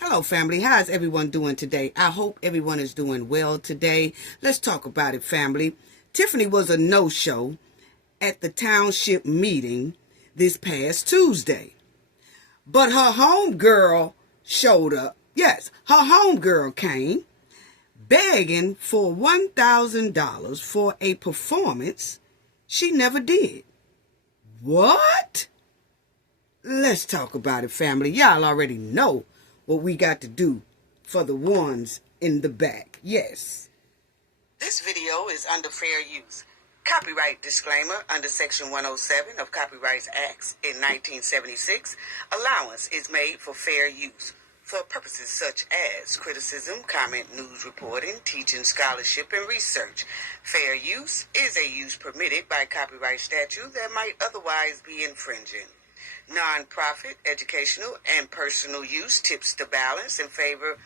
Hello, family. How's everyone doing today? I hope everyone is doing well today. Let's talk about it, family. Tiffany was a no-show at the Township meeting this past Tuesday. But her homegirl showed up. Yes, her homegirl came begging for $1,000 for a performance she never did. What? Let's talk about it, family. Y'all already know what we got to do for the ones in the back. Yes. This video is under fair use. Copyright disclaimer under Section 107 of Copyright Acts in 1976. Allowance is made for fair use for purposes such as criticism, comment, news reporting, teaching, scholarship, and research. Fair use is a use permitted by copyright statute that might otherwise be infringing. Non-profit, educational, and personal use tips the balance in favor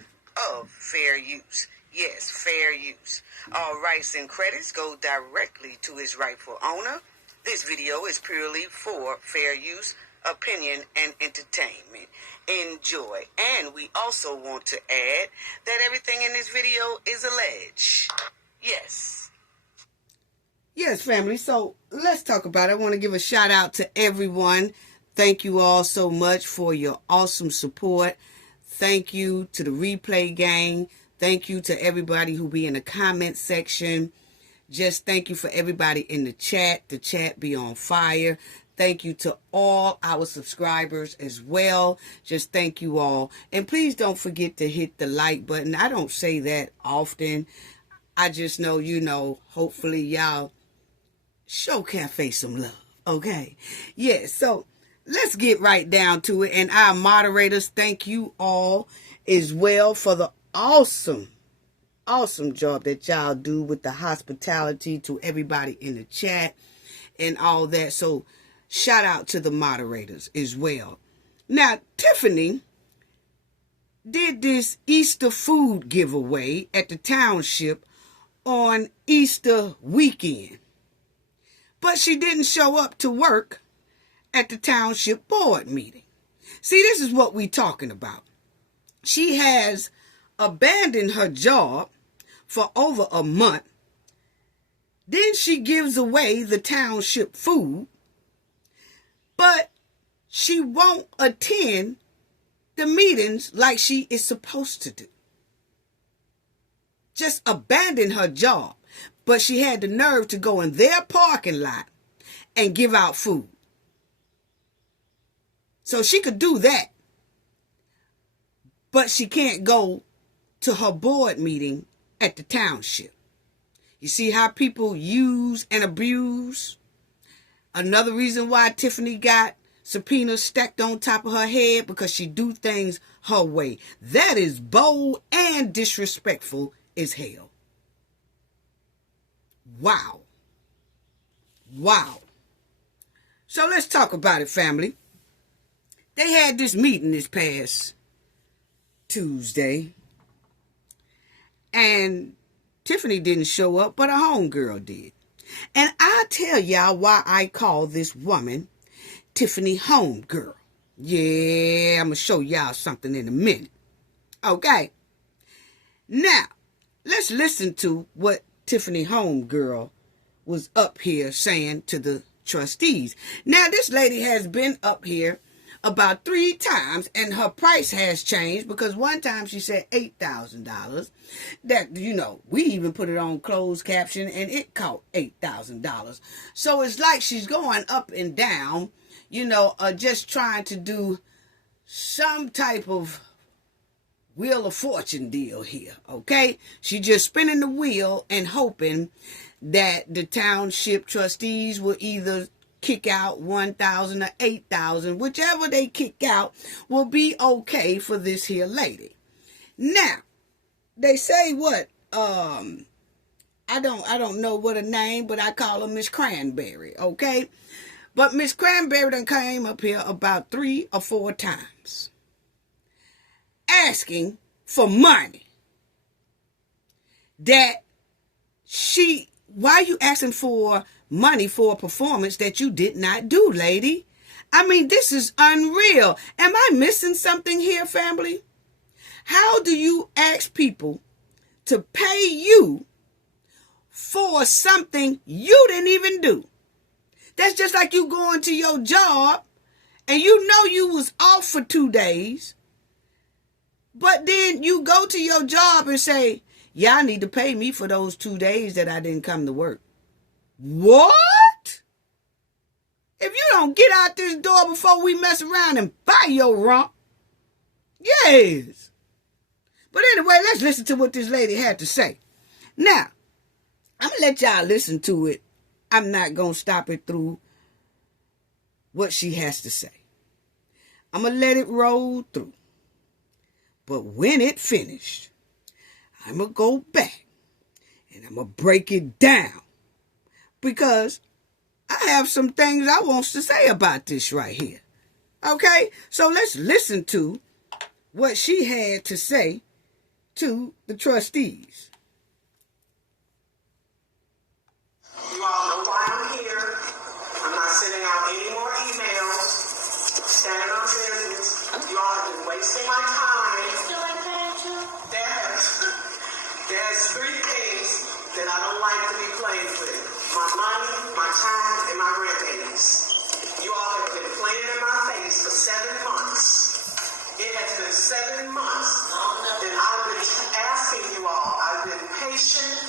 of fair use. Yes, fair use. All rights and credits go directly to its rightful owner. This video is purely for fair use, opinion, and entertainment. Enjoy. And we also want to add that everything in this video is alleged. Yes. Yes, family. So let's talk about it. I want to give a shout out to everyone. Thank you all so much for your awesome support. Thank you to the replay gang. Thank you to everybody who be in the comment section. Just thank you for everybody in the chat. The chat be on fire. Thank you to all our subscribers as well. Just thank you all. And please don't forget to hit the like button. I don't say that often. I just know, hopefully y'all show Cafe some love. Okay? Yeah, so let's get right down to it. And our moderators, thank you all as well for the awesome job that y'all do with the hospitality to everybody in the chat and all that. So shout out to the moderators as well. Now, Tiffany did this Easter food giveaway at the Township on Easter weekend. But she didn't show up to work at the Township board meeting. See, this is what we're talking about. She has abandoned her job for over a month. Then she gives away the Township food, but she won't attend the meetings like she is supposed to do. Just abandon her job, but she had the nerve to go in their parking lot and give out food. So she could do that, but she can't go to her board meeting at the Township. You see how people use and abuse? Another reason why Tiffany got subpoenas stacked on top of her head, because she do things her way. That is bold and disrespectful as hell. Wow. So let's talk about it, family. They had this meeting this past Tuesday, and Tiffany didn't show up, but her homegirl did. And I'll tell y'all why I call this woman Tiffany homegirl. Yeah, I'm going to show y'all something in a minute. Okay. Now, let's listen to what Tiffany homegirl was up here saying to the trustees. Now, this lady has been up here about 3 times, and her price has changed, because one time she said $8,000. That, we even put it on closed caption, and it cost $8,000. So it's like she's going up and down, just trying to do some type of Wheel of Fortune deal here, okay? She just spinning the wheel and hoping that the Township trustees will either kick out $1,000 or $8,000, whichever they kick out will be okay for this here lady. Now, they say what? I don't know what her name, but I call her Miss Cranberry, okay? But Miss Cranberry done came up here about 3 or 4 times asking for money. Why are you asking for money for a performance that you did not do, lady? I mean, this is unreal. Am I missing something here, family? How do you ask people to pay you for something you didn't even do? That's just like you going to your job and you know you was off for 2 days, but then you go to your job and say, y'all need to pay me for those 2 days that I didn't come to work. What? If you don't get out this door before we mess around and buy your rump. Yes. But anyway, let's listen to what this lady had to say. Now, I'm going to let y'all listen to it. I'm not going to stop it through what she has to say. I'm going to let it roll through. But when it finished, I'm going to go back and I'm going to break it down. Because I have some things I want to say about this right here. Okay? So let's listen to what she had to say to the trustees. You all know why I'm here. I'm not sending out any more emails. Standing on business. You all have been wasting my time. Still ain't paying you? There's 3 things that I don't like to be played with. My money, my time, and my grandbabies. You all have been playing in my face for 7 months. It has been 7 months. And I've been asking you all. I've been patient.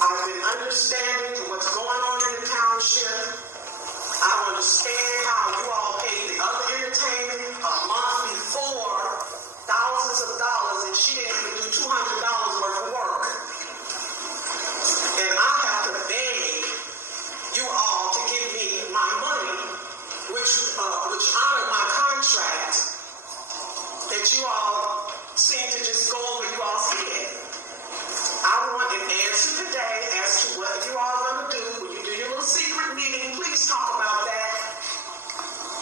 I've been understanding what's going on in the township. I understand how you all paid the other entertainment a month before, thousands of dollars, and she didn't even do $200 worth of work. And I have to beg you all to give me my money, which honored my contract, that you all seem to just go over you all's head. I want an answer today as to what you all are going to do. When you do your little secret meeting, please talk about that.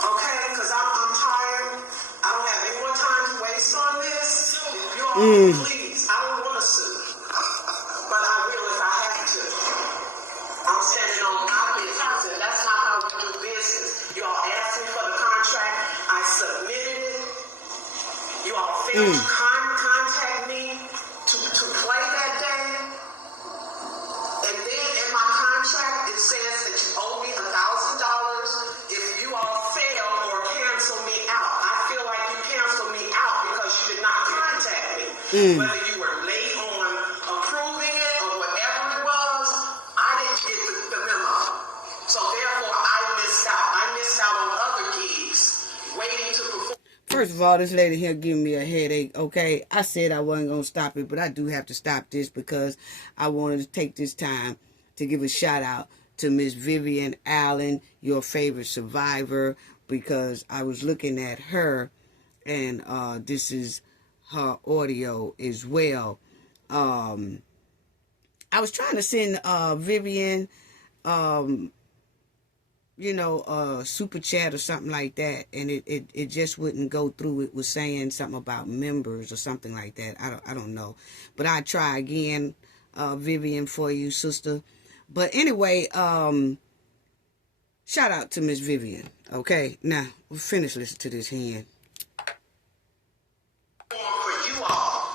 Okay? Because I'm tired. I don't have any more time to waste on this. You all, please. I don't want to sue. But I will if I have to. I'm standing on my business, and that's not how we do business. You all asked me for the contract. I submitted it. You all failed to contact me to play that day. And then in my contract, it says that you owe me $1,000 if you all fail or cancel me out. I feel like you canceled me out because you did not contact me. Whether you were late on approving it or whatever it was, I didn't get the memo. So therefore, I missed out. I missed out on other gigs waiting to perform. First of all, this lady here giving me a headache, okay? I said I wasn't going to stop it, but I do have to stop this because I wanted to take this time to give a shout out to Miss Vivian Allen, your favorite survivor, because I was looking at her, and this is her audio as well. I was trying to send Vivian super chat or something like that, and it just wouldn't go through. It was saying something about members or something like that. I don't know, but I'll try again, Vivian, for you, sister. But anyway, shout out to Miss Vivian. Okay, now we'll finish listening to this hand. For you all.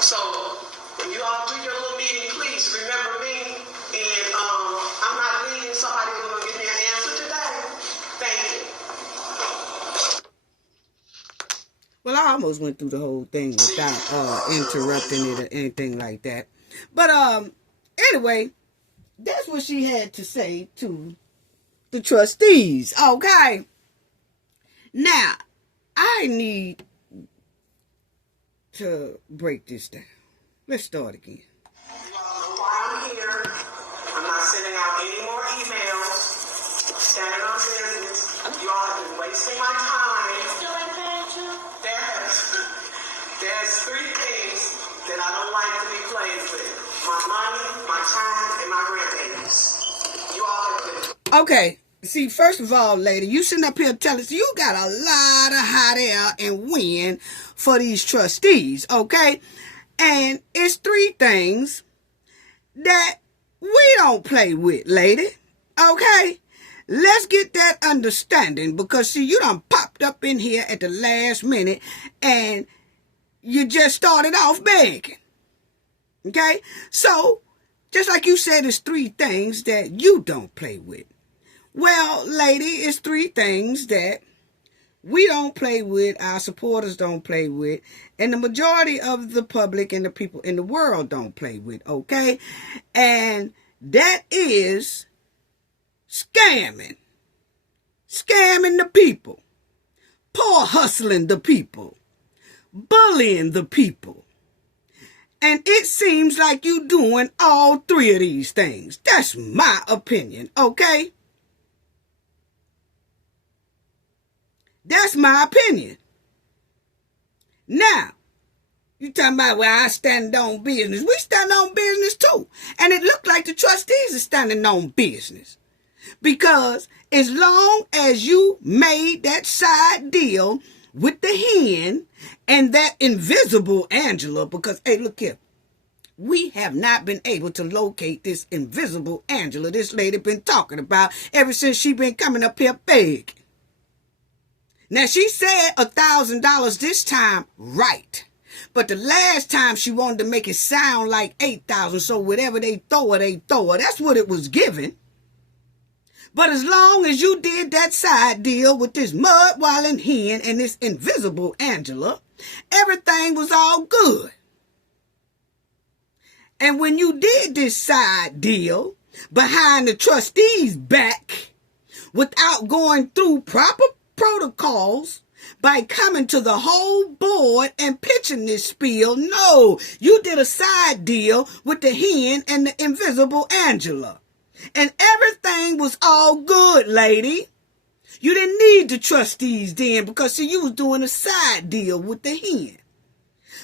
So when you all do your little meeting, please remember me. And I'm not leaving somebody who's going to give me an answer today. Thank you. Well, I almost went through the whole thing without interrupting it or anything like that. But anyway, that's what she had to say to the trustees. Okay. Now, I need to break this down. Let's start again. You all know why I'm here. I'm not sending out any more emails. Standing on business. You all have been wasting my time. Still ain't paying you? There's 3 things that I don't like to be played with. My money, my time, and my grandbabies. You all have been... Okay. See, first of all, lady, you sitting up here telling us you got a lot of hot air and wind for these trustees, okay? And it's 3 things that we don't play with, lady. Okay? let's get that understanding, because see, you done popped up in here at the last minute and you just started off begging. Okay? So, just like you said, it's 3 things that you don't play with. Well, lady, it's 3 things that we don't play with, our supporters don't play with, and the majority of the public and the people in the world don't play with, okay? And that is scamming. Scamming the people. Poor hustling the people. Bullying the people. And it seems like you doing all 3 of these things. That's my opinion, okay? That's my opinion. Now, you talking about, well, I stand on business. We stand on business too. And it looked like the trustees are standing on business. Because as long as you made that side deal with the hen and that invisible Angela, because, hey, look here. We have not been able to locate this invisible Angela this lady been talking about ever since she been coming up here big. Now, she said $1,000 this time, right. But the last time she wanted to make it sound like 8,000, so whatever they throw her, they throw her. That's what it was given. But as long as you did that side deal with this mud-walling hen and this invisible Angela, everything was all good. And when you did this side deal behind the trustees' back without going through proper protocols by coming to the whole board and pitching this spiel, no, you did a side deal with the hen and the invisible Angela. And everything was all good, lady. You didn't need the trustees then because see, you was doing a side deal with the hen.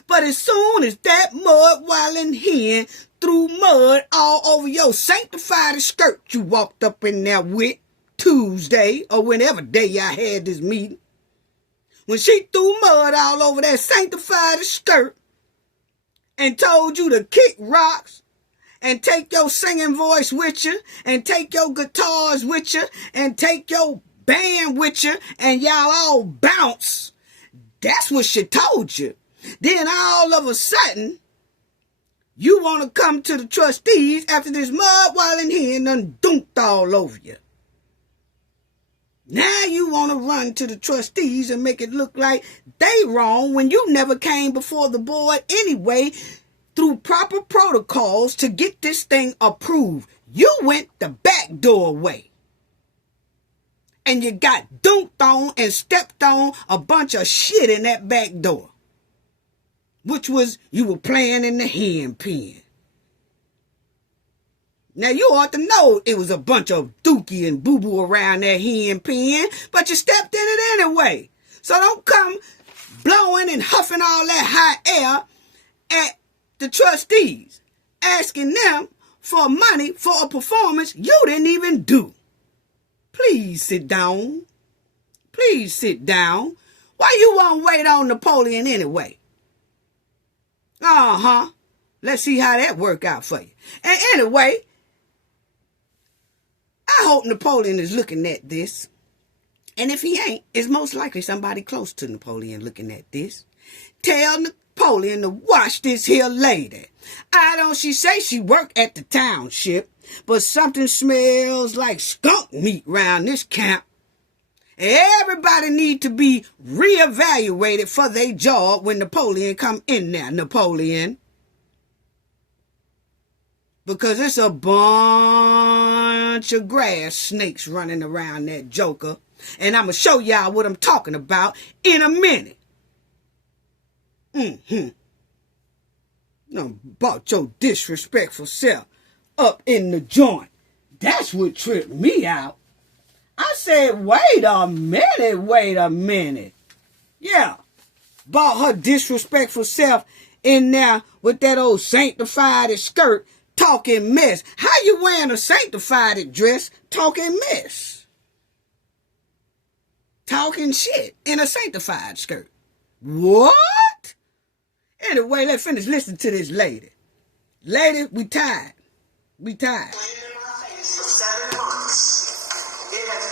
But as soon as that mud-walling hen threw mud all over your sanctified skirt you walked up in there with Tuesday or whenever day I had this meeting, when she threw mud all over that sanctified skirt and told you to kick rocks and take your singing voice with you and take your guitars with you and take your band with you and y'all all bounce, that's what she told you. Then all of a sudden, you want to come to the trustees after this mud-walling hen done dunked all over you. Now you want to run to the trustees and make it look like they wrong when you never came before the board anyway through proper protocols to get this thing approved. You went the back door way. And you got dunked on and stepped on a bunch of shit in that back door. Which was you were playing in the hen pen. Now, you ought to know it was a bunch of dookie and boo-boo around that hen pen, but you stepped in it anyway. So don't come blowing and huffing all that hot air at the trustees, asking them for money for a performance you didn't even do. Please sit down. Please sit down. Why you want to wait on Napoleon anyway? Uh-huh. Let's see how that work out for you. And anyway, I hope Napoleon is looking at this. And if he ain't, it's most likely somebody close to Napoleon looking at this. Tell Napoleon to watch this here lady. I don't she say she work at the Township, but something smells like skunk meat round this camp. Everybody need to be reevaluated for their job when Napoleon come in there, Napoleon. Because it's a bunch of grass snakes running around that joker. And I'm going to show y'all what I'm talking about in a minute. Now, bought your disrespectful self up in the joint. That's what tripped me out. I said, wait a minute. Yeah. Bought her disrespectful self in there with that old sanctified skirt talking mess. How you wearing a sanctified dress talking mess? Talking shit in a sanctified skirt. What? Anyway, let's finish listening to this lady. Lady, we tired. We tired. For 7 months, it has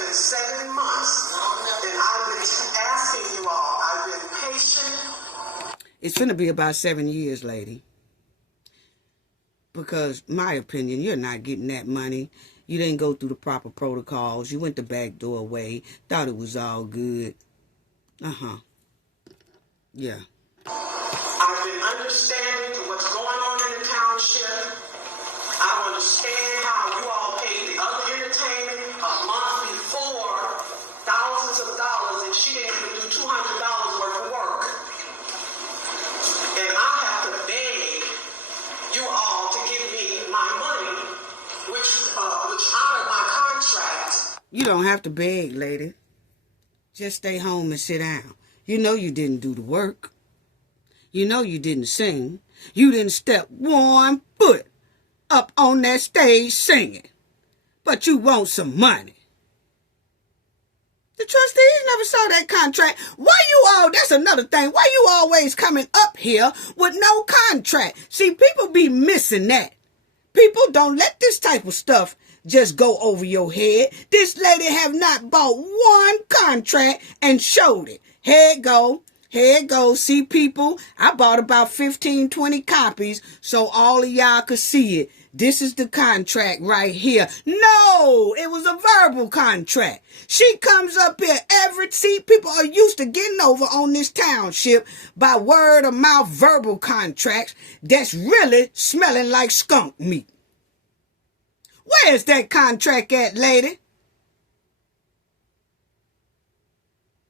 It's finna be about 7 years, lady. Because, my opinion, you're not getting that money. You didn't go through the proper protocols. You went the back door way. Thought it was all good. Yeah. I've been understanding what's going on in the township. I don't understand how you all paid the other entertainment a month before thousands of dollars, and she didn't even do $200 worth of work. And I have to beg you all to give me my money, which honored my contract. You don't have to beg, lady. Just stay home and sit down. You know you didn't do the work. You know you didn't sing. You didn't step one foot up on that stage singing. But you want some money. The trustees never saw that contract. Why you all, that's another thing. Why you always coming up here with no contract? See, people be missing that. People don't let this type of stuff just go over your head. This lady have not bought one contract and showed it. Here it go. Here it goes. See, people, I bought about 15, 20 copies so all of y'all could see it. This is the contract right here. No, it was a verbal contract. She comes up here see, people are used to getting over on this township by word of mouth verbal contracts that's really smelling like skunk meat. Where's that contract at, lady?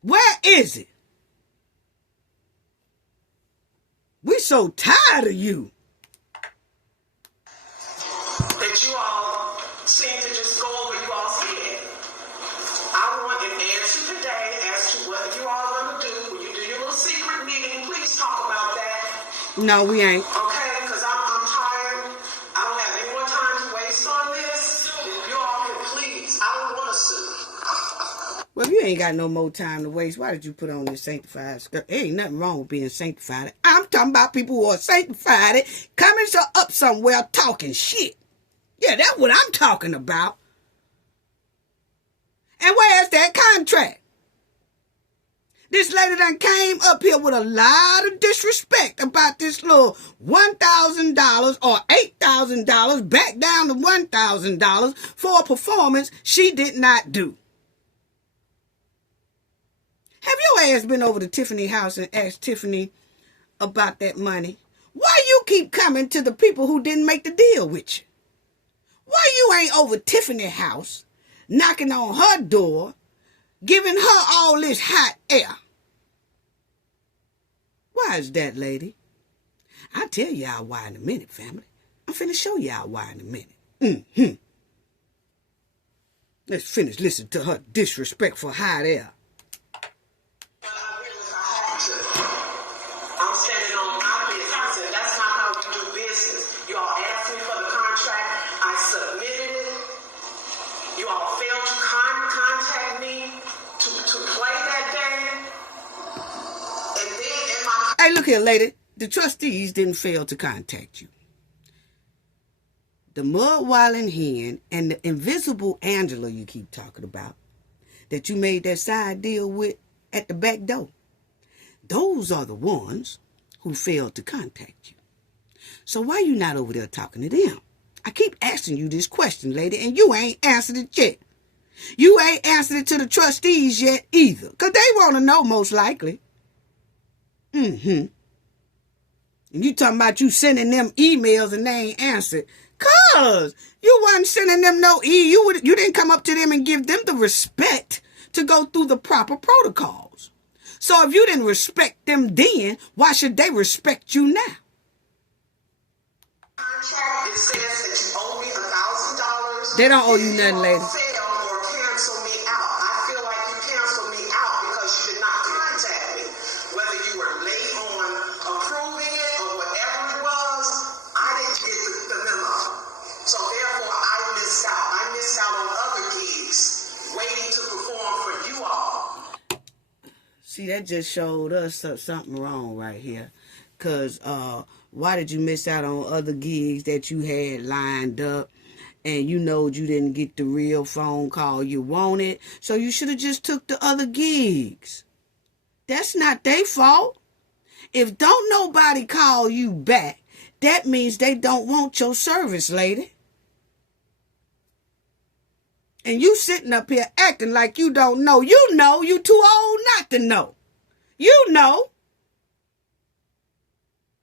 Where is it? We so tired of you. That you all seem to just go over you all head. I want an answer today as to what you all going to do. When you do your little secret meeting, please talk about that. No, we ain't. Okay, because I'm tired. I don't have any more time to waste on this. If you all can please, I don't want to sue. Well, if you ain't got no more time to waste, why did you put on this sanctified skirt? There ain't nothing wrong with being sanctified. I'm talking about people who are sanctified, coming up somewhere talking shit. Yeah, that's what I'm talking about. And where's that contract? This lady done came up here with a lot of disrespect about this little $1,000 or $8,000 back down to $1,000 for a performance she did not do. Have your ass been over to Tiffany house and asked Tiffany about that money? Why you keep coming to the people who didn't make the deal with you? Why you ain't over Tiffany house, knocking on her door, giving her all this hot air? Why is that, lady? I'll tell y'all why in a minute, family. I'm finna show y'all why in a minute. Let's finish listening to her disrespectful hot air. I'm standing on my business, and that's not how you do business. You all asked me for the contract. I submitted it. You all failed to contact me to play that game. And then in my... Hey, look here, lady. The trustees didn't fail to contact you. The mud-walling hen and the invisible Angela you keep talking about that you made that side deal with at the back door, those are the ones who failed to contact you. So why you not over there talking to them? I keep asking you this question, lady, and you ain't answered it yet. You ain't answered it to the trustees yet either, because they want to know most likely. And you talking about you sending them emails and they ain't answered. Cause you wasn't sending them no you didn't come up to them and give them the respect to go through the proper protocols. So if you didn't respect them then, why should they respect you now? Contract, it says that you owe me $1,000. They don't owe you nothing, lady. Fail or cancel me out. I feel like you canceled me out because you did not contact me. Whether you were late on approving it or whatever it was, I didn't get the memo. So therefore, I missed out. I missed out on other gigs waiting to perform for you all. See, that just showed us something wrong right here. Because why did you miss out on other gigs that you had lined up and you know you didn't get the real phone call you wanted? So you should have just took the other gigs. That's not their fault. If don't nobody call you back, that means they don't want your service, lady. And you sitting up here acting like you don't know. You know, you too old not to know. You know.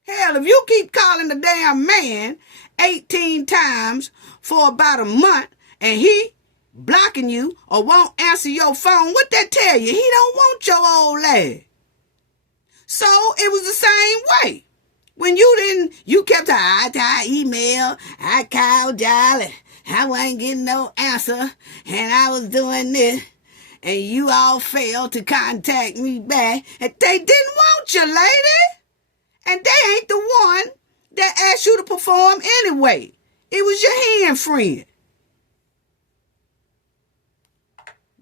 Hell, if you keep calling the damn man 18 times for about a month and he blocking you or won't answer your phone, what that tell you? He don't want your old lad. So it was the same way. When you kept I email, I called y'all, and I wasn't getting no answer, and I was doing this, and you all failed to contact me back, and they didn't want you, lady. And they ain't the one that asked you to perform anyway. It was your hand friend.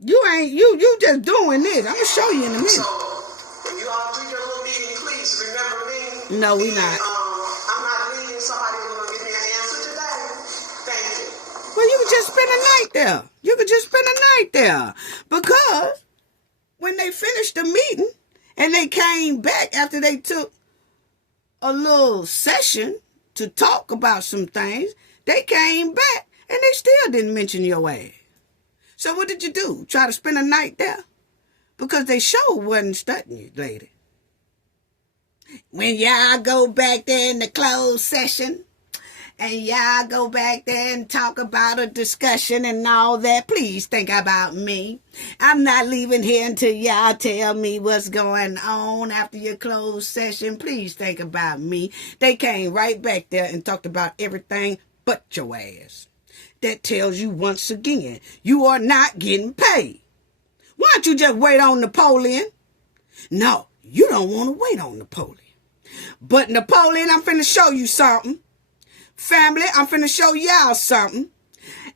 You just doing this. I'm going to show you in a minute. So, when you all do your little meeting, please remember me. No, we not. I'm not leaving. Somebody who's going to give me an answer today. Thank you. Well, you could just spend a night there. You could just spend a night there. Because when they finished the meeting and they came back after they took a little session to talk about some things, they came back and they still didn't mention your ass. So what did you do? Try to spend a night there? Because they sure wasn't studying you, lady. When y'all go back there in the closed session and y'all go back there and talk about a discussion and all that, please think about me. I'm not leaving here until y'all tell me what's going on after your closed session. Please think about me. They came right back there and talked about everything but your ass. That tells you once again, you are not getting paid. Why don't you just wait on Napoleon? No, you don't want to wait on Napoleon. But Napoleon, I'm finna show you something. Family, I'm finna show y'all something.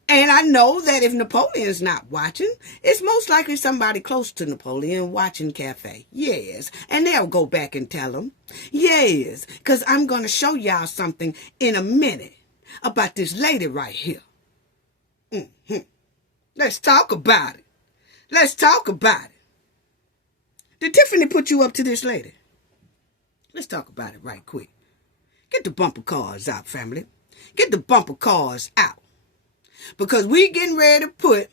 And I know that if Napoleon's not watching, it's most likely somebody close to Napoleon watching Cafe. Yes. And they'll go back and tell him. Yes. Because I'm going to show y'all something in a minute about this lady right here. Let's talk about it. Let's talk about it. Did Tiffany put you up to this lady? Let's talk about it right quick. Get the bumper cars out, family. Get the bumper cars out. Because we getting ready to put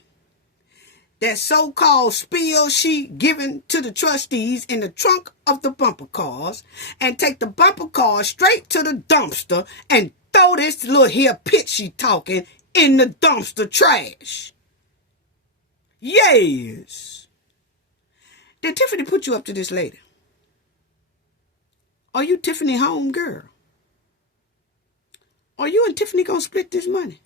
that so-called spill sheet given to the trustees in the trunk of the bumper cars and take the bumper cars straight to the dumpster and throw this little here pitch she talking in the dumpster trash. Yes. Did Tiffany put you up to this lady? Are you Tiffany home girl? Are you and Tiffany gonna split this money?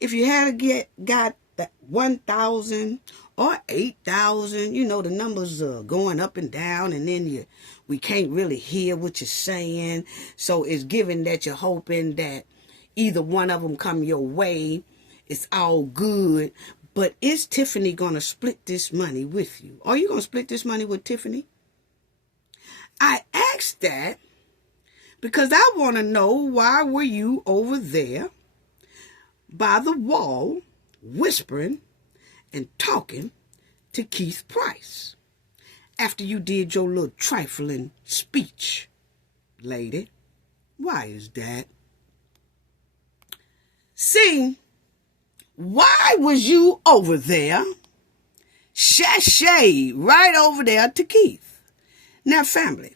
If you had got that 1,000 or 8,000, you know the numbers are going up and down, and then we can't really hear what you're saying. So it's given that you're hoping that either one of them come your way. It's all good. But is Tiffany going to split this money with you? Are you going to split this money with Tiffany? I asked that because I want to know, why were you over there by the wall whispering and talking to Keith Price after you did your little trifling speech, lady? Why is that? See, why was you over there, sashay right over there to Keith? Now, family,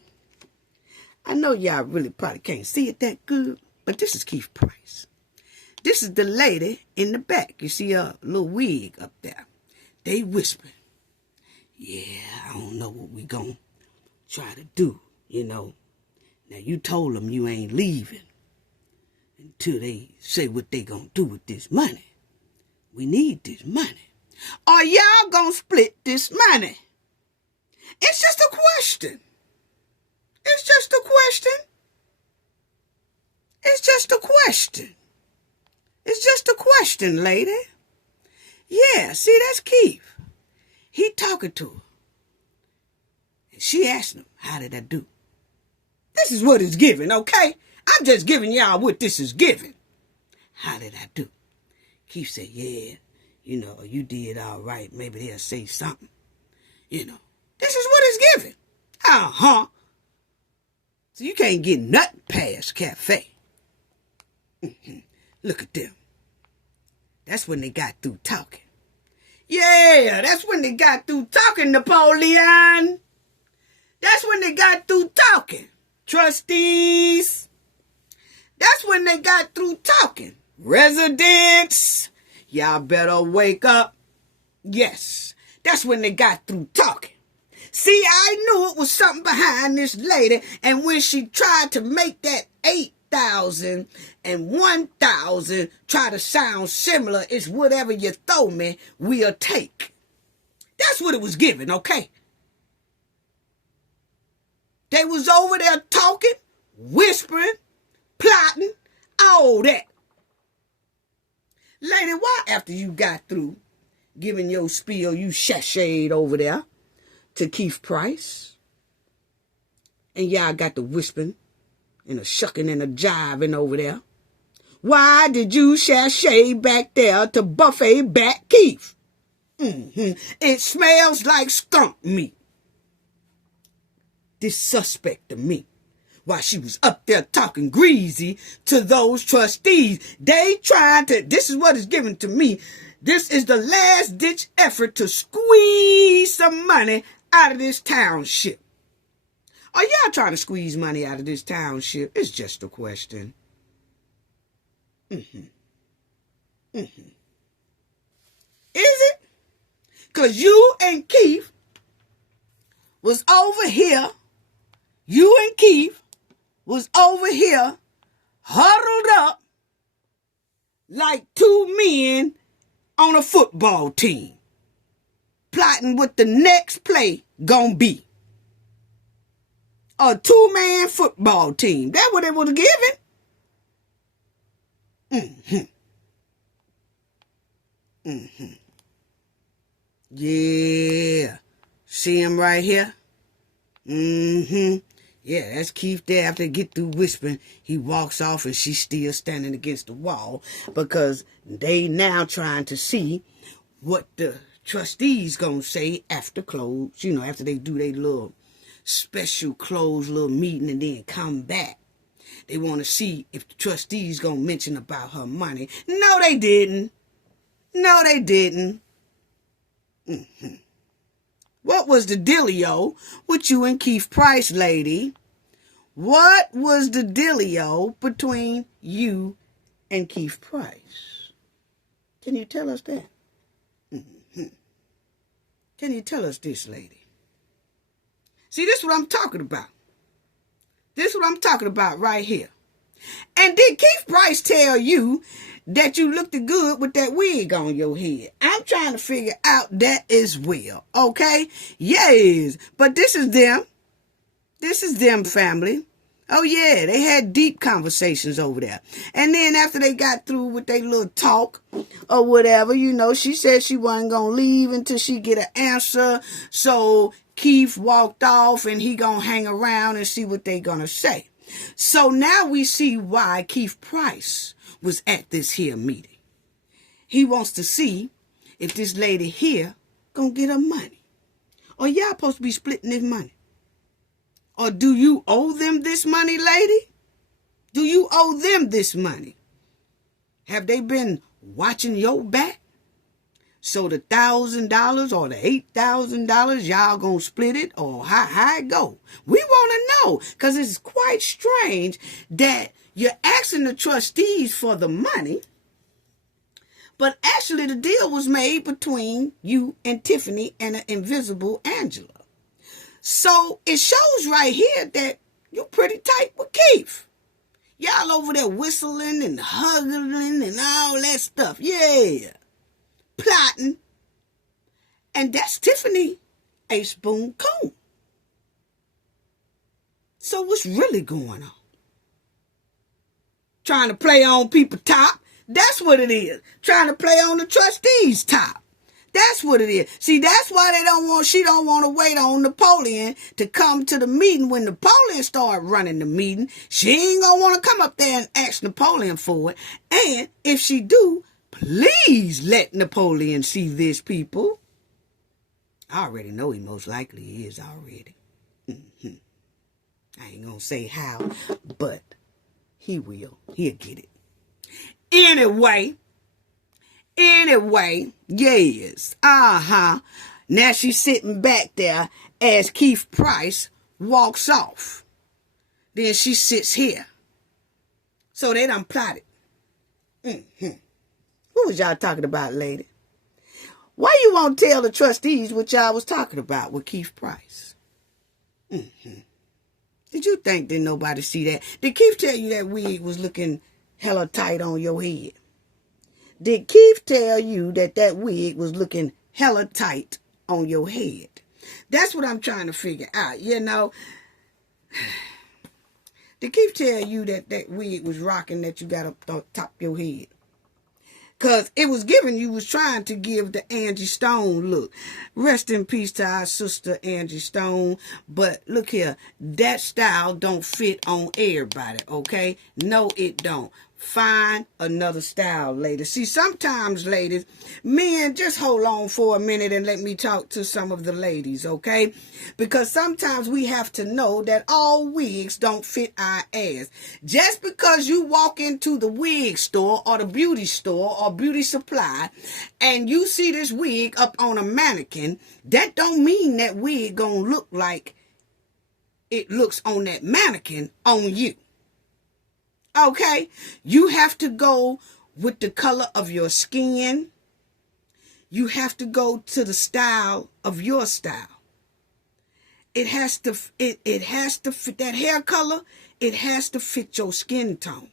I know y'all really probably can't see it that good, but this is Keith Price. This is the lady in the back. You see a little wig up there. They whispering, yeah, I don't know what we gonna try to do, you know. Now, you told them you ain't leaving until they say what they gonna do with this money. We need this money. Are y'all gonna split this money? It's just a question. It's just a question. It's just a question. It's just a question, lady. Yeah, see, that's Keith. He talking to her. And she asked him, how did I do? This is what it's giving, okay? I'm just giving y'all what this is giving. How did I do? Keith said, yeah, you know, you did all right. Maybe they'll say something. You know, this is what it's giving. Uh-huh. So you can't get nothing past Cafe. Look at them. That's when they got through talking. Yeah, that's when they got through talking, Napoleon. That's when they got through talking. Trustees. That's when they got through talking. Residents. Y'all better wake up. Yes, that's when they got through talking. See, I knew it was something behind this lady, and when she tried to make that 8,000 and 1,000 try to sound similar, it's whatever you throw me, we'll take. That's what it was giving, okay? They was over there talking, whispering, plotting, all that. Lady, why after you got through giving your spiel, you sashayed over there to Keith Price? And y'all got the whispering and a shucking and a jiving over there. Why did you sashay back there to buffet back Keith? It smells like skunk meat. This suspect to me. While she was up there talking greasy to those trustees, they trying to, this is what is given to me. This is the last ditch effort to squeeze some money out of this township. Are y'all trying to squeeze money out of this township? It's just a question. Is it? Because you and Keith was over here. You and Keith was over here huddled up like two men on a football team, plotting what the next play gonna be. A two-man football team. That's what it was given. Yeah. See him right here? Yeah, that's Keith there. After they get through whispering, he walks off and she's still standing against the wall because they now trying to see what the trustees gonna say after close, after they do their little special close little meeting and then come back. They want to see if the trustees gonna mention about her money. No, they didn't. No, they didn't. What was the dealio with you and Keith Price, lady? What was the dealio between you and Keith Price? Can you tell us that? Can you tell us this, lady? See, this is what I'm talking about. This is what I'm talking about right here. And did Keith Price tell you that you looked good with that wig on your head? I'm trying to figure out that as well, okay? Yes, but this is them. This is them, family. Oh, yeah, they had deep conversations over there. And then after they got through with their little talk or whatever, she said she wasn't going to leave until she get an answer. So Keith walked off and he going to hang around and see what they going to say. So now we see why Keith Price was at this here meeting. He wants to see if this lady here gonna get her money. Or y'all supposed to be splitting this money? Or do you owe them this money, lady? Do you owe them this money? Have they been watching your back? So the $1,000 or the $8,000, y'all gonna split it, or how it go? We want to know, because it's quite strange that you're asking the trustees for the money, but actually the deal was made between you and Tiffany and an invisible Angela. So it shows right here that you're pretty tight with Keith. Y'all over there whistling and hugging and all that stuff. Yeah. Plotting. And that's Tiffany A. Spoon Coon. So what's really going on? Trying to play on people's top? That's what it is. Trying to play on the trustees' top. That's what it is. See, that's why she don't want to wait on Napoleon to come to the meeting. When Napoleon started running the meeting, she ain't going to want to come up there and ask Napoleon for it. And if she do, please let Napoleon see this, people. I already know he most likely is already. I ain't going to gonna say how, but he will. He'll get it. Anyway, yes. Now she's sitting back there as Keith Price walks off. Then she sits here. So they done plotted. What was y'all talking about, lady? Why you won't tell the trustees what y'all was talking about with Keith Price? Did you think didn't nobody see that? Did Keith tell you that wig was looking hella tight on your head? Did Keith tell you that that wig was looking hella tight on your head? That's what I'm trying to figure out, you know. Did Keith tell you that that wig was rocking that you got up on top of your head? Because it was giving, you was trying to give the Angie Stone look. Rest in peace to our sister Angie Stone. But look here, that style don't fit on everybody, okay? No, it don't. Find another style, ladies. See, sometimes, ladies, men, just hold on for a minute and let me talk to some of the ladies, okay? Because sometimes we have to know that all wigs don't fit our ass. Just because you walk into the wig store or the beauty store or beauty supply and you see this wig up on a mannequin, that don't mean that wig gonna look like it looks on that mannequin on you. Okay, you have to go with the color of your skin. You have to go to the style of your style. It has to fit that hair color. It has to fit your skin tone.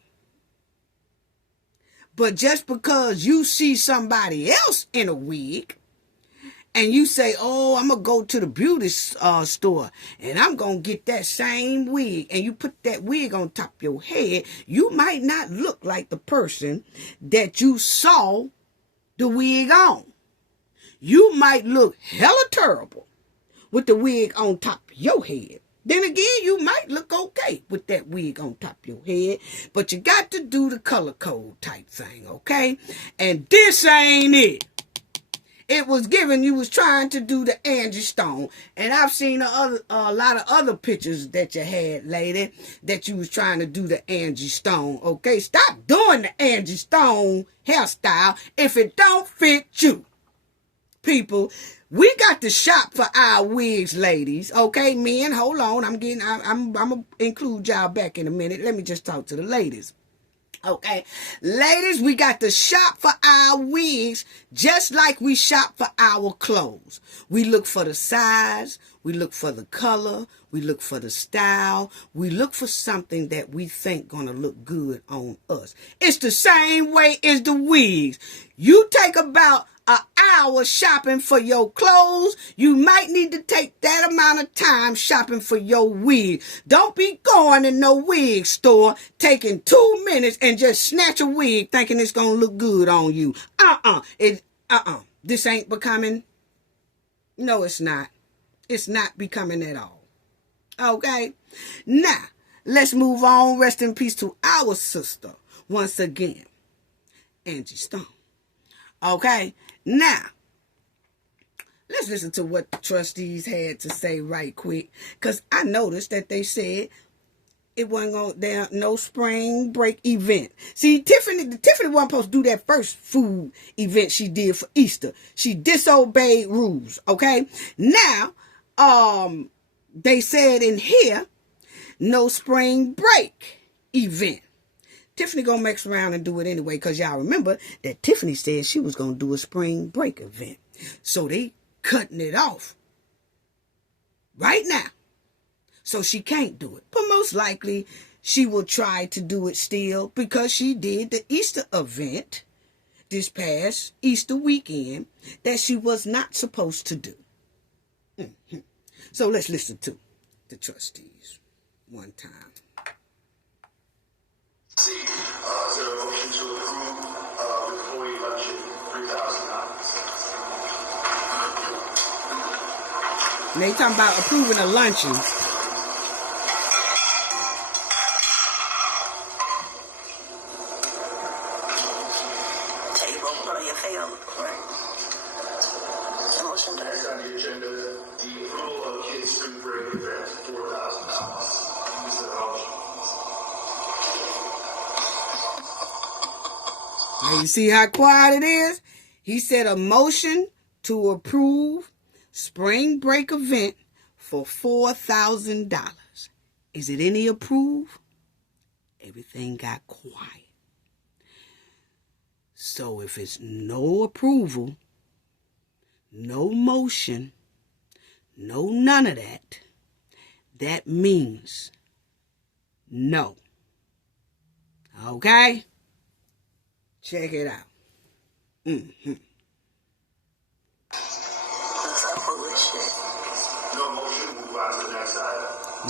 But just because you see somebody else in a wig and you say, oh, I'm going to go to the beauty store and I'm going to get that same wig, and you put that wig on top of your head, you might not look like the person that you saw the wig on. You might look hella terrible with the wig on top of your head. Then again, you might look okay with that wig on top of your head, but you got to do the color code type thing, okay? And this ain't it. It was given you was trying to do the Angie Stone. And I've seen a lot of other pictures that you had, lady, that you was trying to do the Angie Stone. Okay, stop doing the Angie Stone hairstyle if it don't fit you. People, we got to shop for our wigs, ladies. Okay, men, hold on. I'm going to include y'all back in a minute. Let me just talk to the ladies. Okay, ladies, we got to shop for our wigs just like we shop for our clothes. We look for the size, we look for the color, we look for the style, we look for something that we think gonna look good on us. It's the same way as the wigs. You take about an hour shopping for your clothes, you might need to take that amount of time shopping for your wig. Don't be going in no wig store, taking 2 minutes and just snatch a wig thinking it's going to look good on you. This ain't becoming. No, it's not. It's not becoming at all. Okay? Now, let's move on. Rest in peace to our sister once again, Angie Stone. Okay? Now, let's listen to what the trustees had to say right quick. Because I noticed that they said it wasn't going to, no spring break event. See, Tiffany wasn't supposed to do that first food event she did for Easter. She disobeyed rules, okay? Now, they said in here, no spring break event. Tiffany gonna mix around and do it anyway, because y'all remember that Tiffany said she was gonna do a spring break event. So they cutting it off right now. So she can't do it. But most likely she will try to do it still, because she did the Easter event this past Easter weekend that she was not supposed to do. So let's listen to the trustees one time. Is there a motion to approve the employee luncheon, $3,000? They talking about approving a luncheon. Table for your failed, right? Motion to Next on the agenda, the approval of kids' spring break event, $4,000. Now you see how quiet it is? He said a motion to approve spring break event for $4,000. Is it any approve? Everything got quiet. So if it's no approval, no motion, no none of that, that means no. Okay? Check it out. Mm-hmm.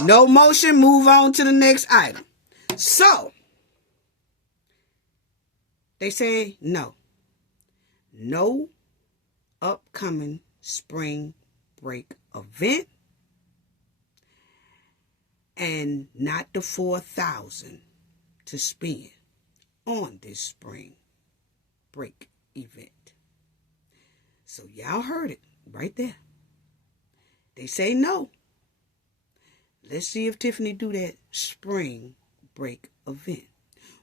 No motion, move on to the next item. So, they say no. No upcoming spring break event, and not the $4,000 to spend on this spring break event. So y'all heard it right there. They say no. Let's see if Tiffany do that spring break event,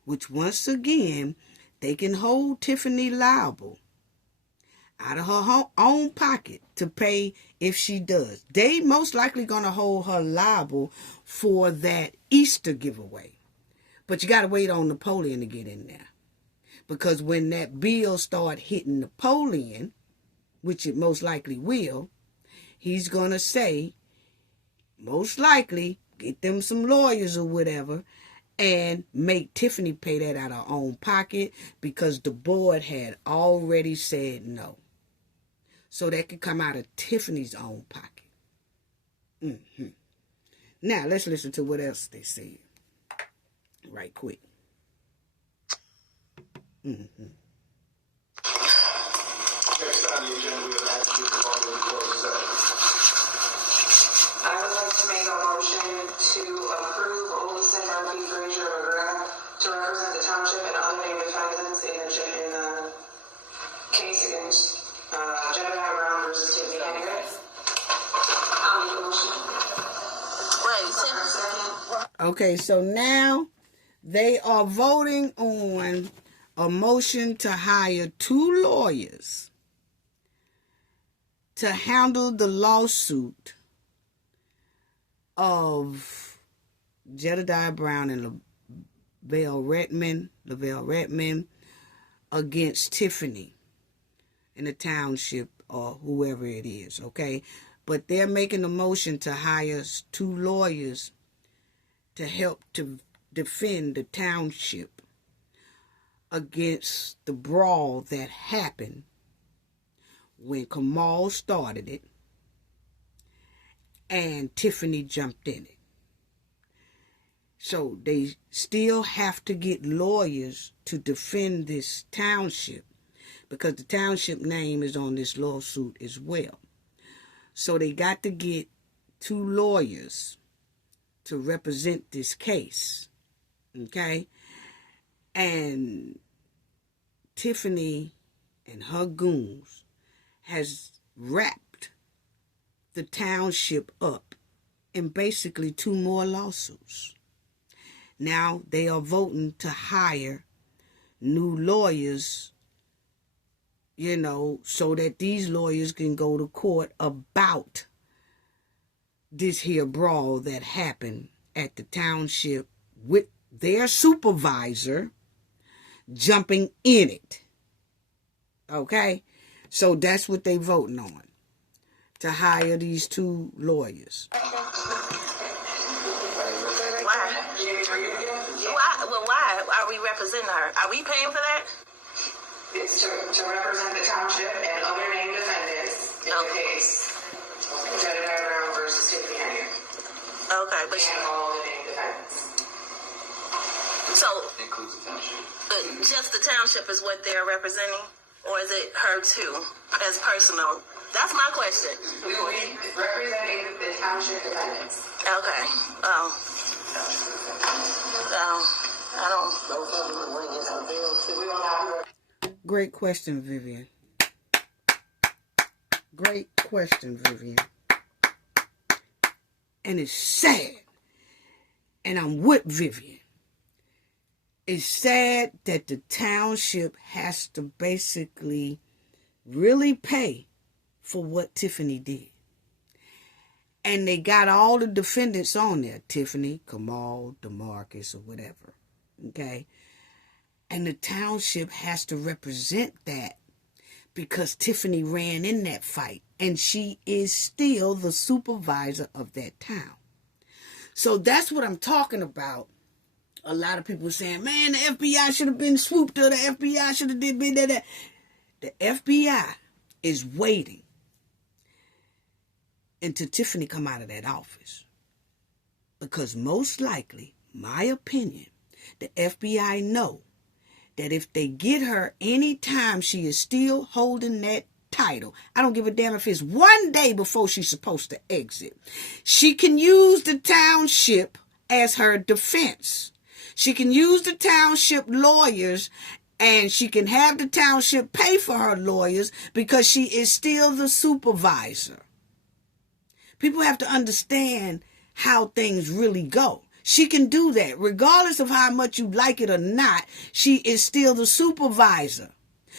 which once again, they can hold Tiffany liable out of her own pocket to pay if she does. They most likely going to hold her liable for that Easter giveaway. But you got to wait on Napoleon to get in there. Because when that bill start hitting Napoleon, which it most likely will, he's going to say, most likely, get them some lawyers or whatever, and make Tiffany pay that out of her own pocket because the board had already said no. So that could come out of Tiffany's own pocket. Mm-hmm. Now, let's listen to what else they said. Right quick. Mm-hmm. Next on the agenda, we have action for the closed session. I would like to make a motion to approve Olson Murphy Frazier Rivera to represent the township and other named defendants in the case against Jedediah Brown versus Tiffany Henyard. I'll make a motion. Okay, so now they are voting on a motion to hire 2 lawyers to handle the lawsuit of Jedediah Brown and Lavelle Redmond against Tiffany in the township or whoever it is, okay? But they're making a motion to hire 2 lawyers to help to defend the township against the brawl that happened when Kamal started it and Tiffany jumped in it. So they still have to get lawyers to defend this township because the township name is on this lawsuit as well. So they got to get 2 lawyers to represent this case, okay? And Tiffany and her goons has wrapped the township up in basically 2 more lawsuits. Now they are voting to hire new lawyers, you know, so that these lawyers can go to court about this here brawl that happened at the township with their supervisor jumping in it. Okay? So that's what they voting on. To hire these 2 lawyers. Why? Well, why are we representing her? Are we paying for that? It's to represent the township and other named defendants in the case. Jedediah Brown versus Tiffany Henyard. Okay, but And all the named defendants. so Includes the township. just the township is what they're representing, or is it her too, as personal? That's my question. We will be representing the township defendants. Okay. I don't. We will not. Great question, Vivian. Great question, Vivian. And it's sad. And I'm with Vivian. It's sad that the township has to basically really pay for what Tiffany did. And they got all the defendants on there. Tiffany, Kamal, DeMarcus, or whatever. Okay? And the township has to represent that because Tiffany ran in that fight. And she is still the supervisor of that town. So that's what I'm talking about. A lot of people saying, man, the FBI should have been swooped, or the FBI should have did that. The FBI is waiting until Tiffany come out of that office. Because most likely, my opinion, the FBI know that if they get her anytime she is still holding that title, I don't give a damn if it's one day before she's supposed to exit, she can use the township as her defense. She can use the township lawyers, and she can have the township pay for her lawyers because she is still the supervisor. People have to understand how things really go. She can do that. Regardless of how much you like it or not, she is still the supervisor.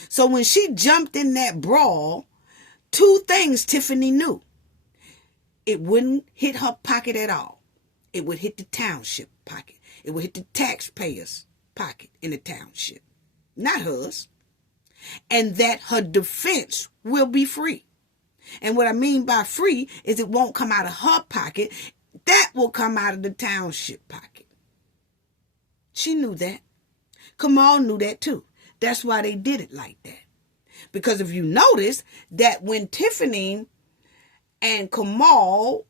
So when she jumped in that brawl, two things Tiffany knew. It wouldn't hit her pocket at all. It would hit the township pocket. It would hit the taxpayers' pocket in the township, not hers. And that her defense will be free. And what I mean by free is it won't come out of her pocket. That will come out of the township pocket. She knew that. Kamal knew that too. That's why they did it like that. Because if you notice that when Tiffany and Kamal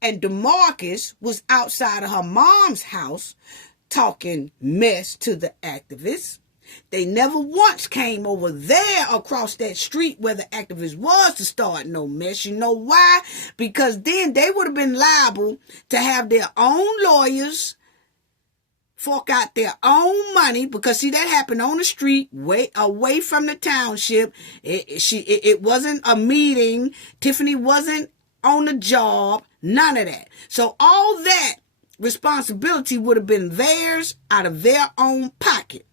and DeMarcus was outside of her mom's house talking mess to the activists, they never once came over there across that street where the activist was to start no mess. You know why? Because then they would have been liable to have their own lawyers fork out their own money, because see, that happened on the street, way away from the township. It wasn't a meeting. Tiffany wasn't on the job. None of that. So all that responsibility would have been theirs out of their own pocket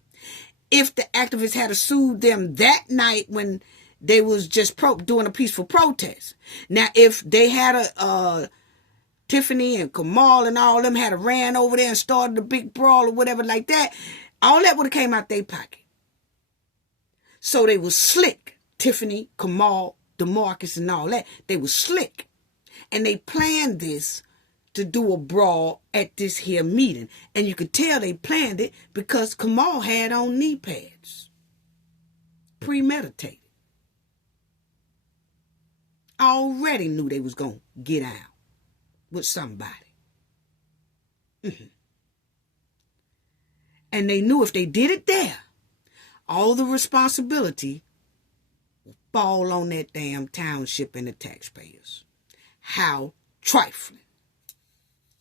if the activists had sued them that night when they was just doing a peaceful protest. Now, if they had Tiffany and Kamal and all of them had ran over there and started a big brawl or whatever like that, all that would have came out their pocket. So they was slick. Tiffany, Kamal, DeMarcus and all that. They was slick. And they planned this to do a brawl at this here meeting. And you could tell they planned it because Kamal had on knee pads. Premeditated. Already knew they was going to get out with somebody. And they knew if they did it there, all the responsibility would fall on that damn township and the taxpayers. How trifling.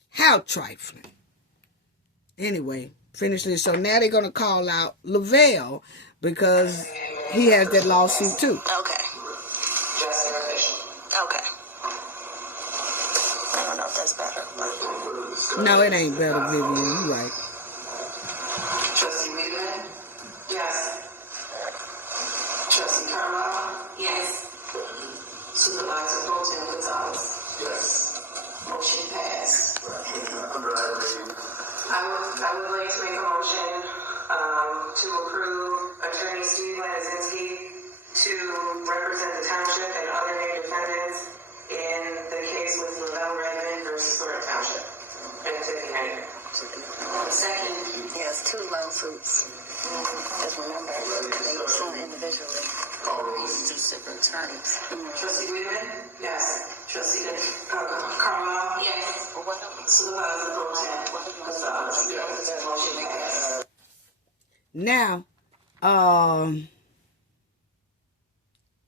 How trifling. Anyway, finish this. So now they're going to call out Lavelle because he has that lawsuit too. Okay. Okay. I don't know if that's better. No, it ain't better, Vivian. You right. Trustee Wheeler? Yes. Trustee Carlisle? Yes. Supervisor Thornton Gonzalez? Yes. Motion passed. Under item I would like to make a motion to approve Attorney Steve Lanazinski to represent the township and other named defendants in the case with Lavelle Redmond versus Thornton Township and Tiffany Henyard. Second. Yes, two lawsuits. Just remember, they were sued individually. Two separate attorneys. Trustee Wheeler? Yes. Trustee Carlisle? Yes. Supervisor Thornton Gonzalez? Yes. Motion passed. Now,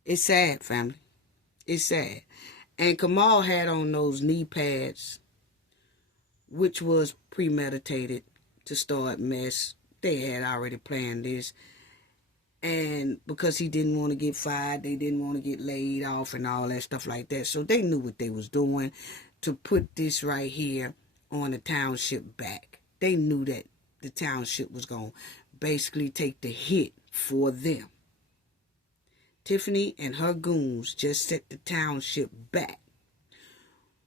it's sad, family. It's sad. And Kamal had on those knee pads, which was premeditated to start mess. They had already planned this. And because he didn't want to get fired, they didn't want to get laid off and all that stuff like that. So they knew what they was doing to put this right here on the township back. They knew that the township was going to basically take the hit for them. Tiffany and her goons just set the township back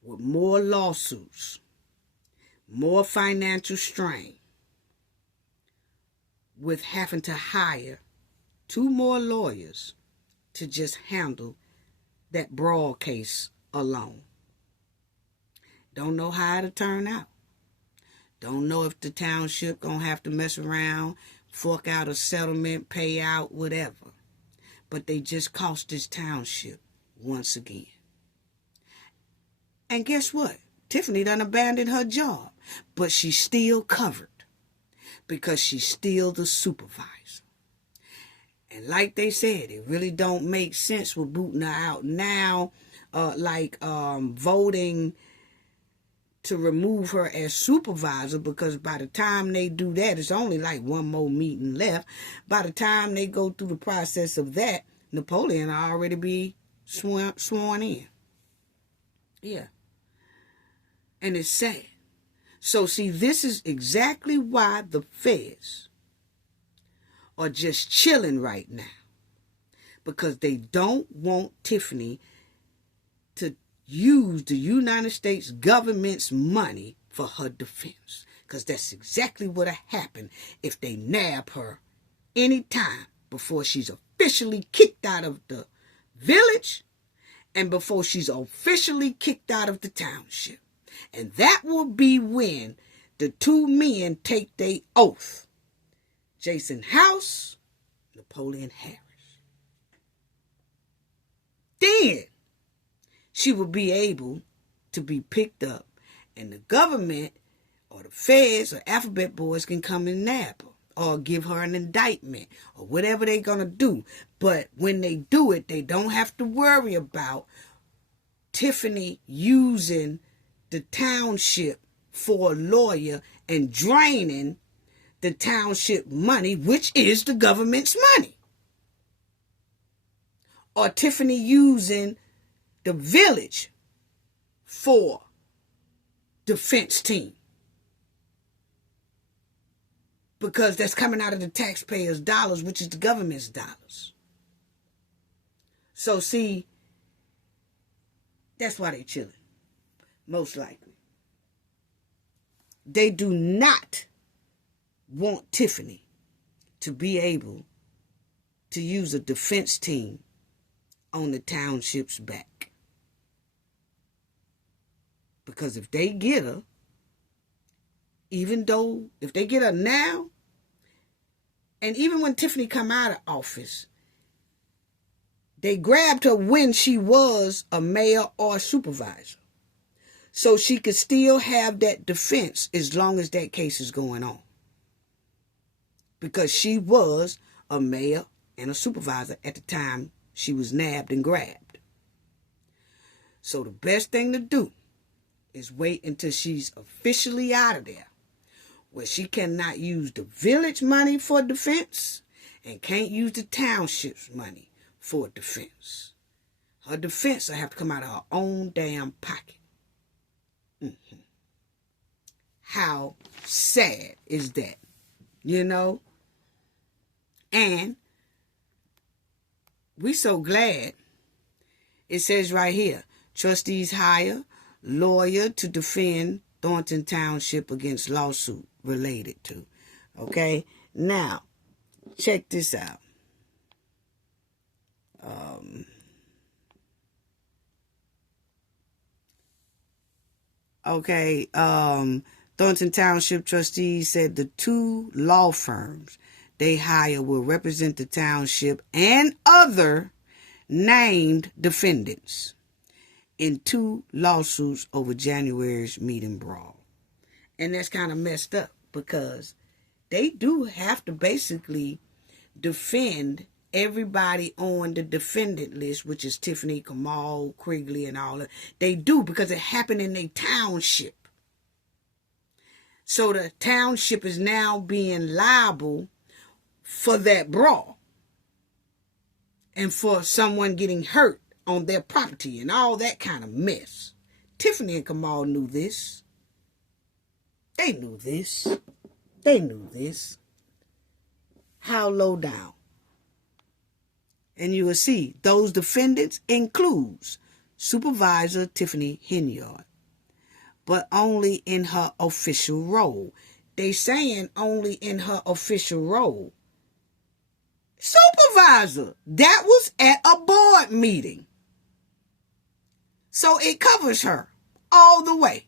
with more lawsuits, more financial strain, with having to hire 2 more lawyers to just handle that brawl case alone. Don't know how it'll turn out. Don't know if the township gonna have to mess around, fork out a settlement, pay out, whatever. But they just cost this township once again. And guess what? Tiffany done abandoned her job, but she's still covered because she's still the supervisor. And like they said, it really don't make sense with booting her out now, voting to remove her as supervisor, because by the time they do that, it's only like 1 more meeting left. By the time they go through the process of that, Napoleon will already be sworn in. Yeah. And it's sad. So see, this is exactly why the feds are just chilling right now, because they don't want Tiffany to use the United States government's money for her defense, because that's exactly what'll happen if they nab her any time before she's officially kicked out of the village and before she's officially kicked out of the township. And that will be when the 2 men take their oath. Jason House, Napoleon Harris. Then she will be able to be picked up, and the government or the feds or alphabet boys can come and nab her or give her an indictment or whatever they're going to do. But when they do it, they don't have to worry about Tiffany using the township for a lawyer and draining the township money, which is the government's money. Or Tiffany using the village for defense team, because that's coming out of the taxpayers' dollars, which is the government's dollars. So see, that's why they chilling, most likely. They do not want Tiffany to be able to use a defense team on the township's back. Because if they get her, even though if they get her now, and even when Tiffany come out of office, they grabbed her when she was a mayor or a supervisor. So she could still have that defense as long as that case is going on. Because she was a mayor and a supervisor at the time she was nabbed and grabbed. So the best thing to do is wait until she's officially out of there, where she cannot use the village money for defense and can't use the township's money for defense. Her defense will have to come out of her own damn pocket. How sad is that? You know? And we so glad. It says right here, trustees hire lawyer to defend Thornton Township against lawsuit related to. Okay? Now, check this out. Thornton Township trustees said the 2 law firms they hire will represent the township and other named defendants in 2 lawsuits over January's meeting brawl. And that's kind of messed up, because they do have to basically defend everybody on the defendant list, which is Tiffany, Kamal, Krigley, and all that. They do, because it happened in their township. So the township is now being liable for that brawl and for someone getting hurt on their property and all that kind of mess. Tiffany and Kamal knew this. They knew this. They knew this. How low down? And you will see those defendants includes Supervisor Tiffany Henyard, but only in her official role. They saying only in her official role. Supervisor, that was at a board meeting. So it covers her all the way.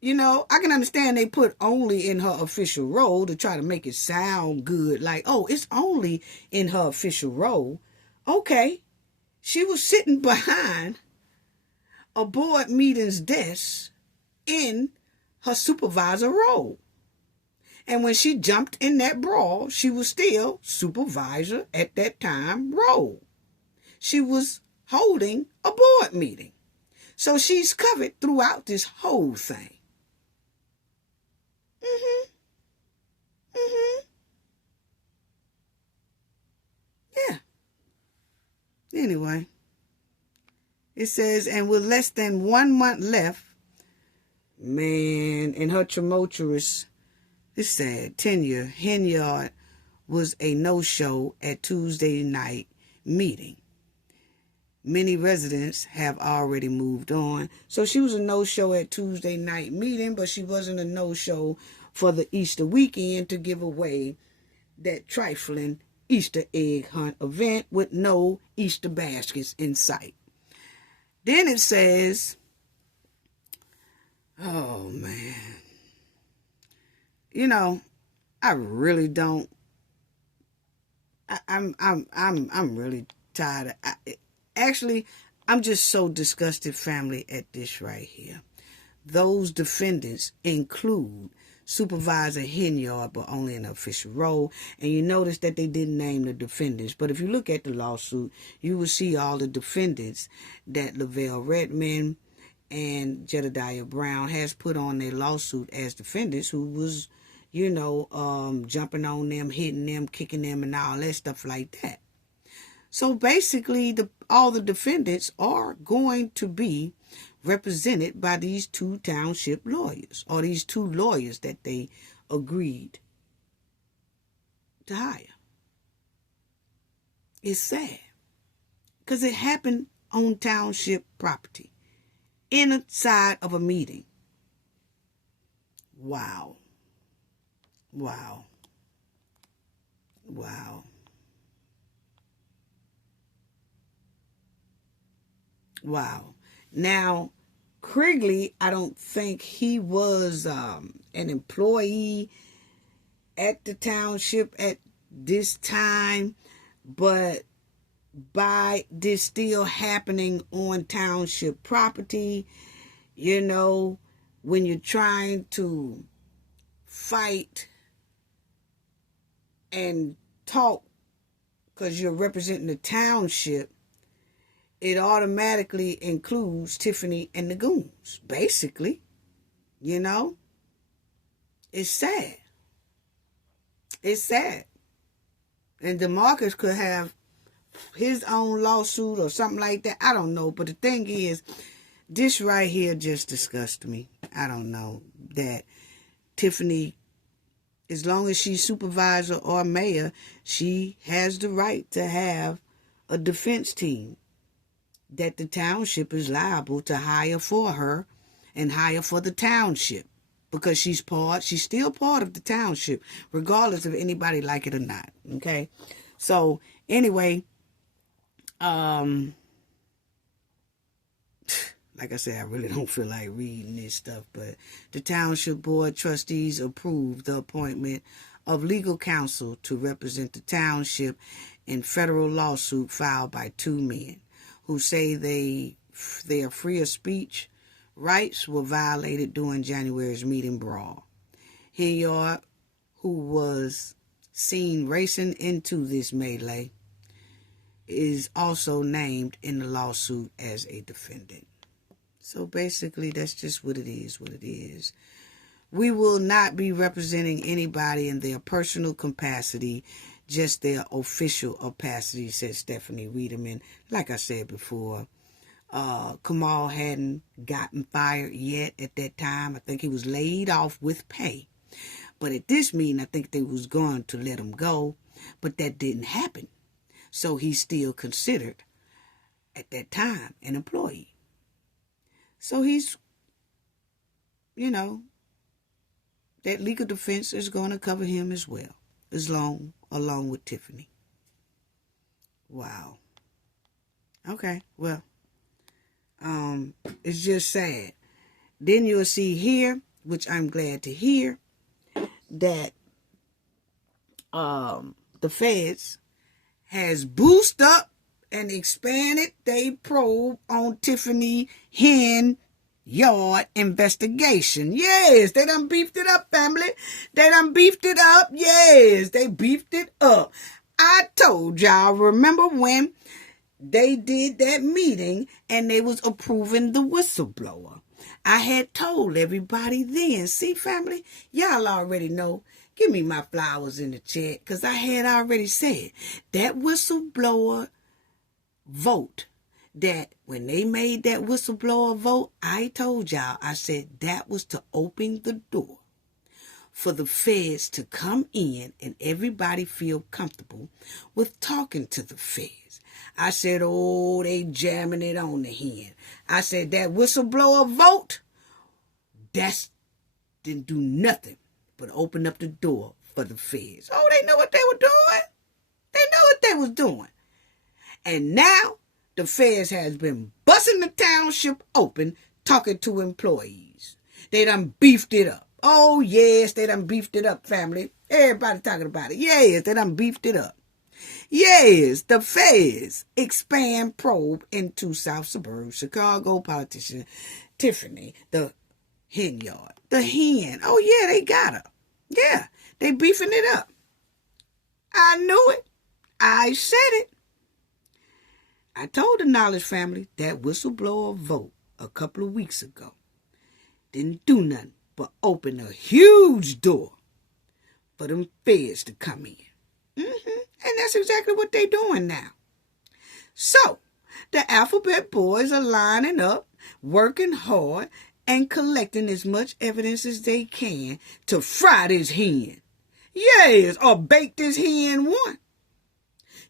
You know, I can understand they put only in her official role to try to make it sound good. Like, oh, it's only in her official role. Okay. She was sitting behind a board meeting's desk in her supervisor role. And when she jumped in that brawl, she was still supervisor at that time role. She was holding a board meeting. So she's covered throughout this whole thing. Yeah. Anyway, it says, and with less than 1 month left, man, in her tumultuous, it's sad, tenure, Henyard was a no-show at Tuesday night meeting. Many residents have already moved on. So she was a no-show at Tuesday night meeting, but she wasn't a no-show for the Easter weekend to give away that trifling Easter egg hunt event with no Easter baskets in sight. Then it says, oh man, you know, I really don't. I'm really tired. Actually, I'm just so disgusted, family, at this right here. Those defendants include Supervisor Henyard, but only in an official role. And you notice that they didn't name the defendants. But if you look at the lawsuit, you will see all the defendants that Lavelle Redmond and Jedediah Brown has put on their lawsuit as defendants, who was, you know, jumping on them, hitting them, kicking them, and all that stuff like that. So basically, all the defendants are going to be represented by these two township lawyers, or these two lawyers that they agreed to hire. It's sad, because it happened on township property, inside of a meeting. Wow. Wow. Wow. Wow. Now, Krigley, I don't think he was an employee at the township at this time, but by this still happening on township property, you know, when you're trying to fight and talk because you're representing the township, it automatically includes Tiffany and the goons, basically. You know? It's sad. It's sad. And DeMarcus could have his own lawsuit or something like that. I don't know. But the thing is, this right here just disgusts me. I don't know. That Tiffany, as long as she's supervisor or mayor, she has the right to have a defense team that the township is liable to hire for her and hire for the township, because she's still part of the township, regardless of anybody like it or not. Okay. So anyway, like I said, I really don't feel like reading this stuff, but the Township Board Trustees approved the appointment of legal counsel to represent the township in federal lawsuit filed by two men who say their free of speech rights were violated during January's meeting brawl. Henyard, who was seen racing into this melee, is also named in the lawsuit as a defendant. So basically, that's just what it is. We will not be representing anybody in their personal capacity, just their official opacity, said Stephanie Wiedemann. Like I said before, Kamal hadn't gotten fired yet at that time. I think he was laid off with pay. But at this meeting, I think they was going to let him go, but that didn't happen. So he's still considered, at that time, an employee. So he's, that legal defense is going to cover him as well, along with Tiffany. Wow. Okay, well, it's just sad. Then you'll see here, which I'm glad to hear, that the feds has boosted up and expanded their probe on Tiffany Henyard investigation. Yes, they done beefed it up, family. They done beefed it up. Yes, they beefed it up. I told y'all, remember when they did that meeting and they was approving the whistleblower? I had told everybody then. See, family, y'all already know. Give me my flowers in the chat, because I had already said that whistleblower vote, that when they made that whistleblower vote, I told y'all, I said that was to open the door for the feds to come in and everybody feel comfortable with talking to the feds. I said, oh, they jamming it on the hen. I said that whistleblower vote, that didn't do nothing but open up the door for the feds. Oh, they know what they were doing. They know what they was doing. And now the feds has been busting the township open talking to employees. They done beefed it up. Oh, yes, they done beefed it up, family. Everybody talking about it. Yes, they done beefed it up. Yes, the feds expand probe into South Suburb Chicago politician Tiffany the Henyard. The hen. Oh, yeah, they got her. Yeah, they beefing it up. I knew it. I said it. I told the Knowledge family that whistleblower vote a couple of weeks ago didn't do nothing but open a huge door for them feds to come in. And that's exactly what they're doing now. So, the Alphabet Boys are lining up, working hard, and collecting as much evidence as they can to fry this hen. Yes, or bake this hen one.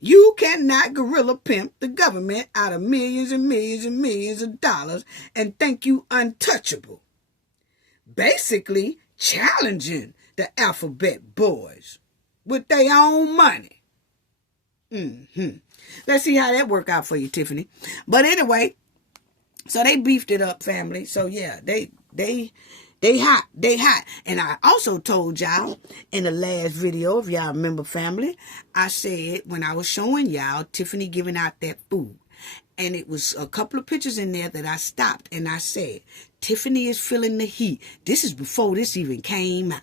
You cannot guerrilla pimp the government out of millions and millions and millions of dollars and think you untouchable. Basically challenging the Alphabet Boys with their own money. Let's see how that work out for you, Tiffany. But anyway, so they beefed it up, family. So yeah, they hot. They hot. And I also told y'all in the last video, if y'all remember, family, I said when I was showing y'all Tiffany giving out that food, and it was a couple of pictures in there that I stopped and I said, Tiffany is feeling the heat. This is before this even came out.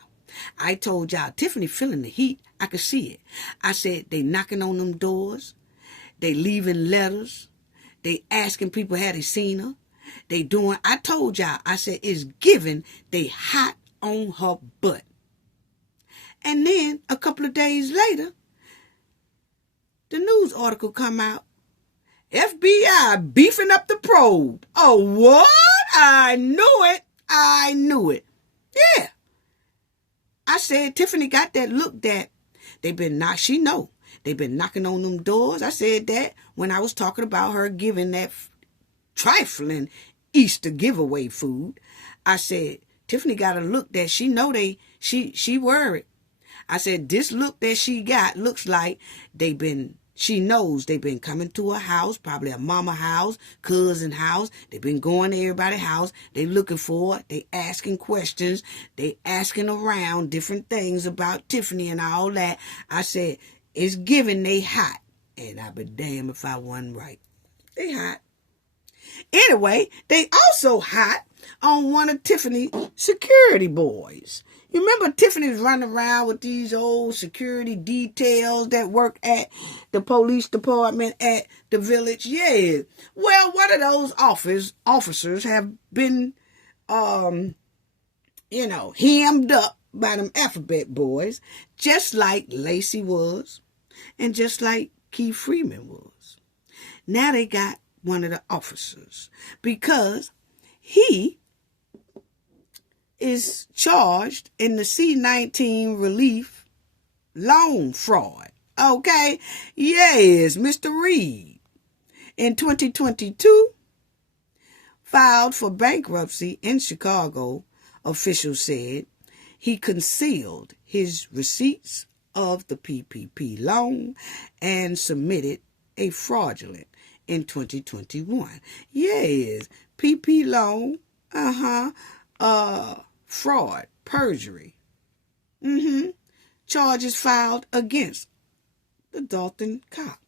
I told y'all, Tiffany feeling the heat. I could see it. I said, they knocking on them doors. They leaving letters. They asking people had they seen her. They doing, I told y'all, I said, it's given they hot on her butt. And then a couple of days later, the news article come out. FBI beefing up the probe. Oh, what? I knew it. I knew it. Yeah. I said, Tiffany got that look that they've been she know. They've been knocking on them doors. I said that when I was talking about her giving that trifling Easter giveaway food. I said, Tiffany got a look that she know she worried. I said, this look that she got looks like she knows they've been coming to her house, probably a mama house, cousin house. They've been going to everybody's house. They looking for it. They asking questions. They asking around different things about Tiffany and all that. I said, it's given they hot. And I be damn if I wasn't right. They hot. Anyway, they also hot on one of Tiffany's security boys. You remember Tiffany's running around with these old security details that work at the police department at the village? Yeah. Well, one of those officers have been, hemmed up by them Alphabet Boys, just like Lacey was and just like Keith Freeman was. Now they got one of the officers, because he is charged in the C-19 relief loan fraud. Okay? Yes, Mr. Reed, in 2022, filed for bankruptcy in Chicago, officials said. He concealed his receipts of the PPP loan and submitted a fraudulent in 2021. Yes, PP loan, fraud, perjury. Charges filed against the Thornton cop.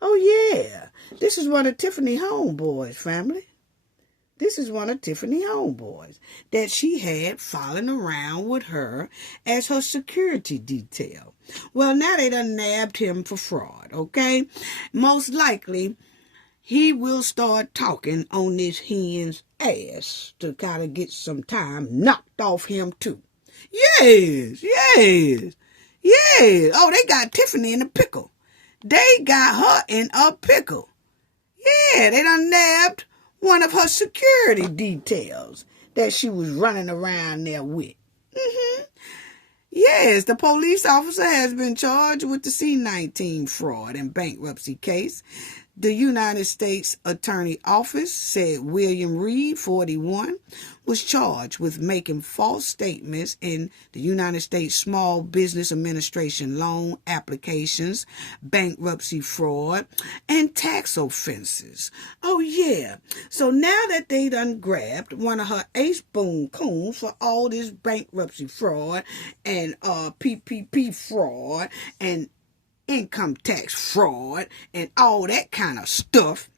Oh yeah, this is one of Tiffany homeboys, family. This is one of Tiffany homeboys that she had following around with her as her security detail. Well, now they done nabbed him for fraud, okay? Most likely, he will start talking on this hen's ass to kind of get some time knocked off him too. Yes. Oh, they got Tiffany in a pickle. They got her in a pickle. Yeah, they done nabbed one of her security details that she was running around there with. Yes, the police officer has been charged with the C-19 fraud and bankruptcy case. The United States Attorney Office said William Reed, 41, was charged with making false statements in the United States Small Business Administration loan applications, bankruptcy fraud, and tax offenses. Oh, yeah. So now that they done grabbed one of her ace boom coons for all this bankruptcy fraud and PPP fraud and income tax fraud and all that kind of stuff,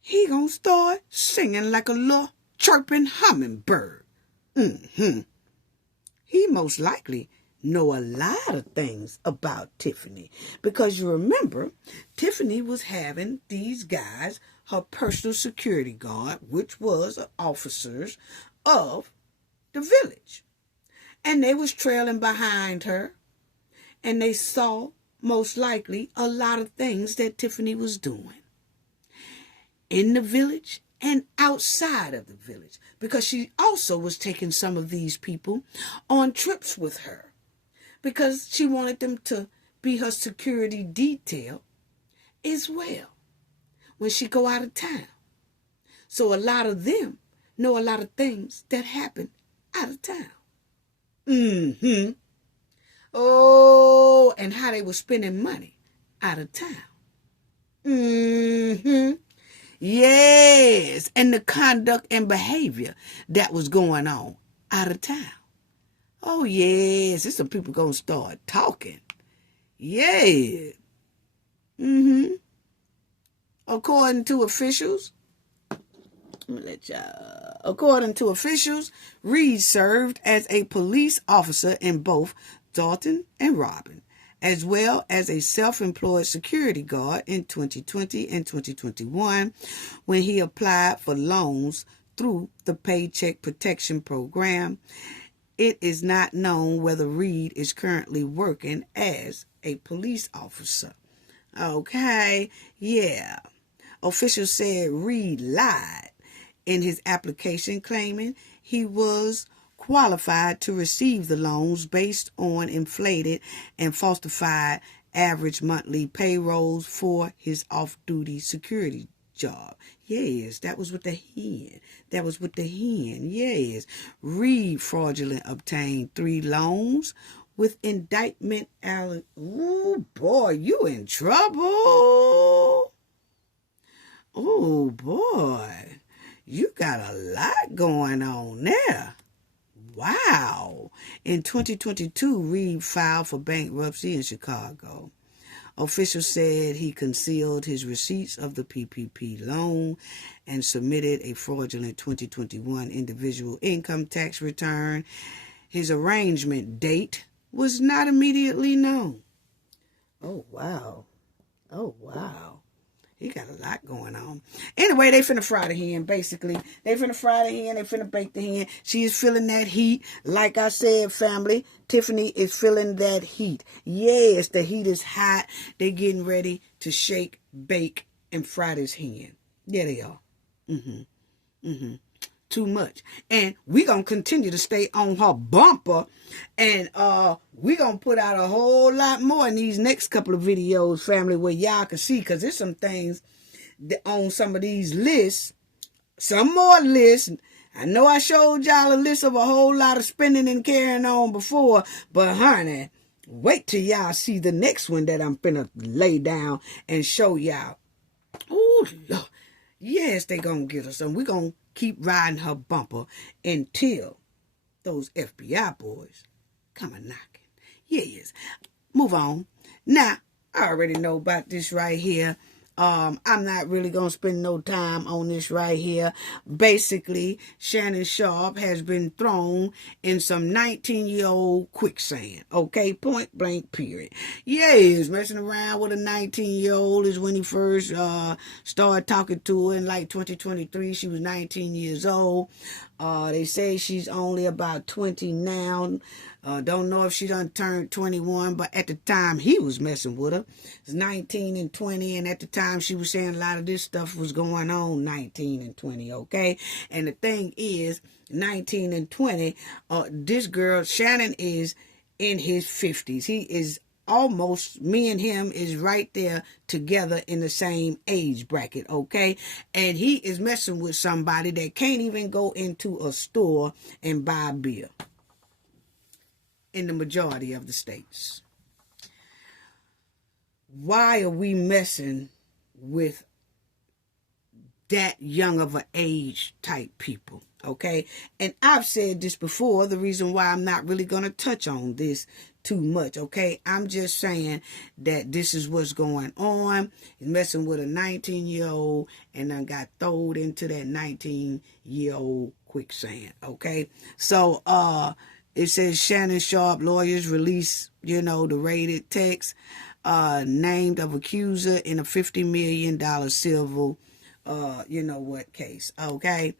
he gonna start singing like a little chirping hummingbird. He most likely know a lot of things about Tiffany, because you remember Tiffany was having these guys, her personal security guard, which was officers of the village, and they was trailing behind her. And they saw, most likely, a lot of things that Tiffany was doing in the village and outside of the village, because she also was taking some of these people on trips with her because she wanted them to be her security detail as well when she go out of town. So a lot of them know a lot of things that happen out of town. Oh, and how they were spending money out of town. Yes, and the conduct and behavior that was going on out of town. Oh, yes, there's some people gonna start talking. Yeah. According to officials, Reed served as a police officer in both Thornton and Robin, as well as a self-employed security guard in 2020 and 2021 when he applied for loans through the Paycheck Protection Program. It is not known whether Reed is currently working as a police officer. Okay, yeah. Officials said Reed lied in his application, claiming he was qualified to receive the loans based on inflated and falsified average monthly payrolls for his off-duty security job. Yes, that was with the hen. Yes. Reed fraudulently obtained 3 loans with indictment. Ooh, boy, you in trouble. Oh, boy. You got a lot going on there. Wow. In 2022, Reed filed for bankruptcy in Chicago. Officials said he concealed his receipts of the PPP loan and submitted a fraudulent 2021 individual income tax return. His arraignment date was not immediately known. Oh, wow. He got a lot going on. Anyway, they finna fry the hen, basically. They finna bake the hen. She is feeling that heat. Like I said, family, Tiffany is feeling that heat. Yes, the heat is hot. They getting ready to shake, bake, and fried his hand. Yeah, they are. Too much. And we gonna continue to stay on her bumper, and we gonna put out a whole lot more in these next couple of videos, family, where y'all can see, because there's some things that on some of these lists, some more lists. I know I showed y'all a list of a whole lot of spending and carrying on before, but honey, wait till y'all see the next one that I'm finna lay down and show y'all. Ooh, Lord. Yes, they gonna get us, and we gonna keep riding her bumper until those FBI boys come a knocking. Yes. Move on. Now, I already know about this right here. I'm not really going to spend no time on this right here. Basically, Shannon Sharpe has been thrown in some 19-year-old quicksand. Okay, point blank period. Yes, messing around with a 19-year-old is when he first started talking to her in like 2023. She was 19 years old. They say she's only about 20 now. Don't know if she done turned 21, but at the time he was messing with her, it's 19 and 20, and at the time she was saying a lot of this stuff was going on 19 and 20, okay? And the thing is, 19 and 20, this girl, Shannon, is in his 50s. He is almost, me and him is right there together in the same age bracket, okay? And he is messing with somebody that can't even go into a store and buy beer in the majority of the states. Why are we messing with that young of an age type people? Okay, and I've said this before, the reason why I'm not really going to touch on this too much, okay? I'm just saying that this is what's going on. He's messing with a 19-year-old and then got thrown into that 19-year-old quicksand, okay? So, it says Shannon Sharpe lawyers release, the rated text named of accuser in a $50 million civil, case, okay?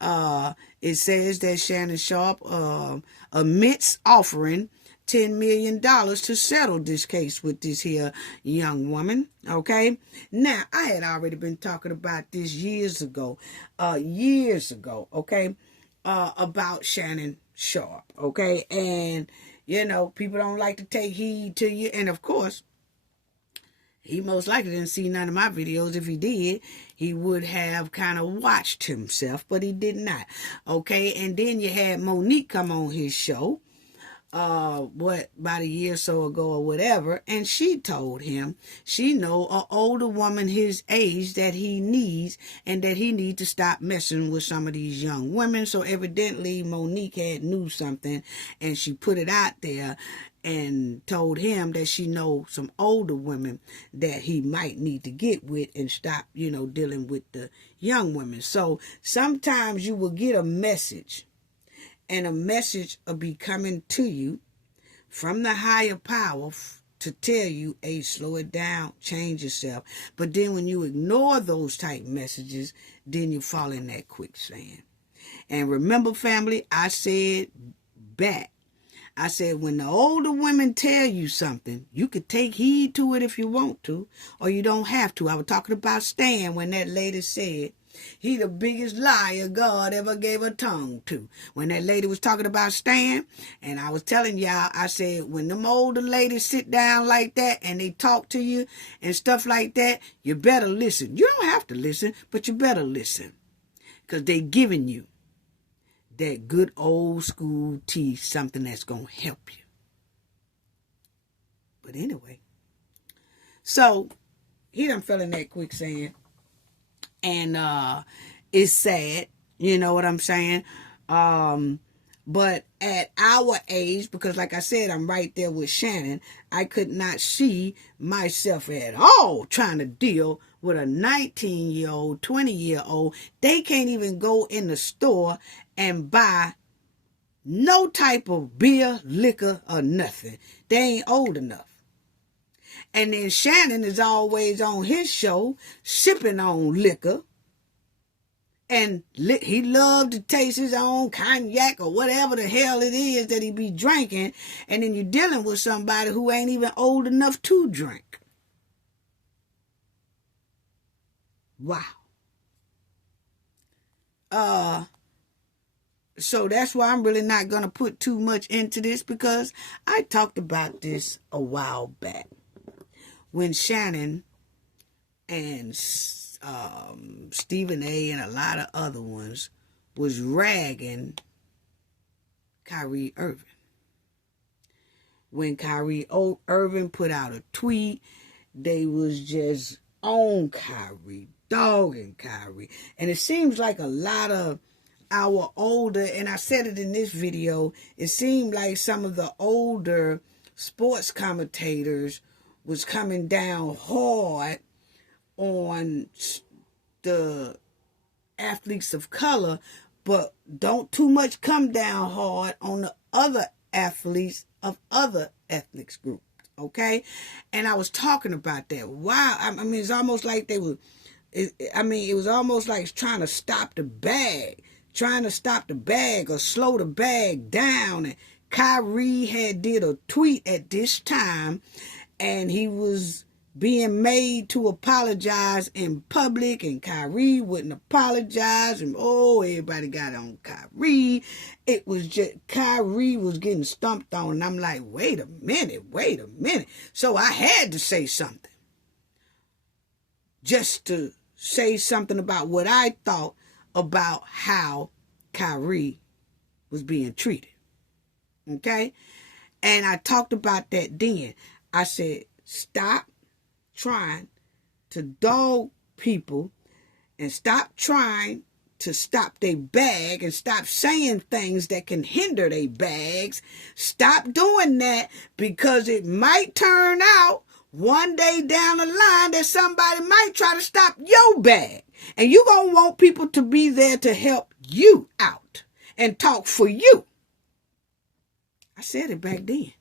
It says that Shannon Sharpe admits offering $10 million to settle this case with this here young woman, okay? Now, I had already been talking about this years ago, okay, about Shannon Sharpe, okay? And, people don't like to take heed to you, and of course, he most likely didn't see none of my videos. If he did, he would have kind of watched himself, but he did not. Okay, and then you had Monique come on his show, about a year or so ago or whatever, and she told him she know an older woman his age that he needs, and that he need to stop messing with some of these young women. So evidently Monique had knew something, and she put it out there and told him that she know some older women that he might need to get with and stop, dealing with the young women. So sometimes you will get a message, and a message will be coming to you from the higher power to tell you, hey, slow it down, change yourself. But then when you ignore those type messages, then you fall in that quicksand. And remember, family, I said back, when the older women tell you something, you could take heed to it if you want to, or you don't have to. I was talking about Stan when that lady said, he the biggest liar God ever gave a tongue to. When that lady was talking about Stan, and I was telling y'all, I said, when them older ladies sit down like that and they talk to you and stuff like that, you better listen. You don't have to listen, but you better listen, because they giving you that good old school tea, something that's going to help you. But anyway, so he done fell in that quicksand, and it's sad, you know what I'm saying? But at our age, because like I said, I'm right there with Shannon, I could not see myself at all trying to deal with a 19-year-old, 20-year-old. They can't even go in the store and buy no type of beer, liquor, or nothing. They ain't old enough. And then Shannon is always on his show sipping on liquor. And he loved to taste his own cognac or whatever the hell it is that he be drinking. And then you're dealing with somebody who ain't even old enough to drink. Wow. So that's why I'm really not going to put too much into this, because I talked about this a while back when Shannon and Stephen A. and a lot of other ones was ragging Kyrie Irving. When Kyrie Irving put out a tweet, they was just on Kyrie, dogging Kyrie. And it seems like a lot of our older, and I said it in this video, it seemed like some of the older sports commentators was coming down hard on the athletes of color, but don't too much come down hard on the other athletes of other ethnic groups, okay? And I was talking about that. Wow, I mean, it's almost like they were, it was almost like trying to stop the bag or slow the bag down. And Kyrie had did a tweet at this time, and he was being made to apologize in public, and Kyrie wouldn't apologize, and everybody got on Kyrie. It was just, Kyrie was getting stumped on, and I'm like, wait a minute. So I had to say something. Just to say something about what I thought about how Kyrie was being treated. Okay? And I talked about that then. I said, stop trying to dog people and stop trying to stop their bag and stop saying things that can hinder their bags. Stop doing that, because it might turn out one day down the line that somebody might try to stop your bag. And you're going to want people to be there to help you out and talk for you. I said it back then.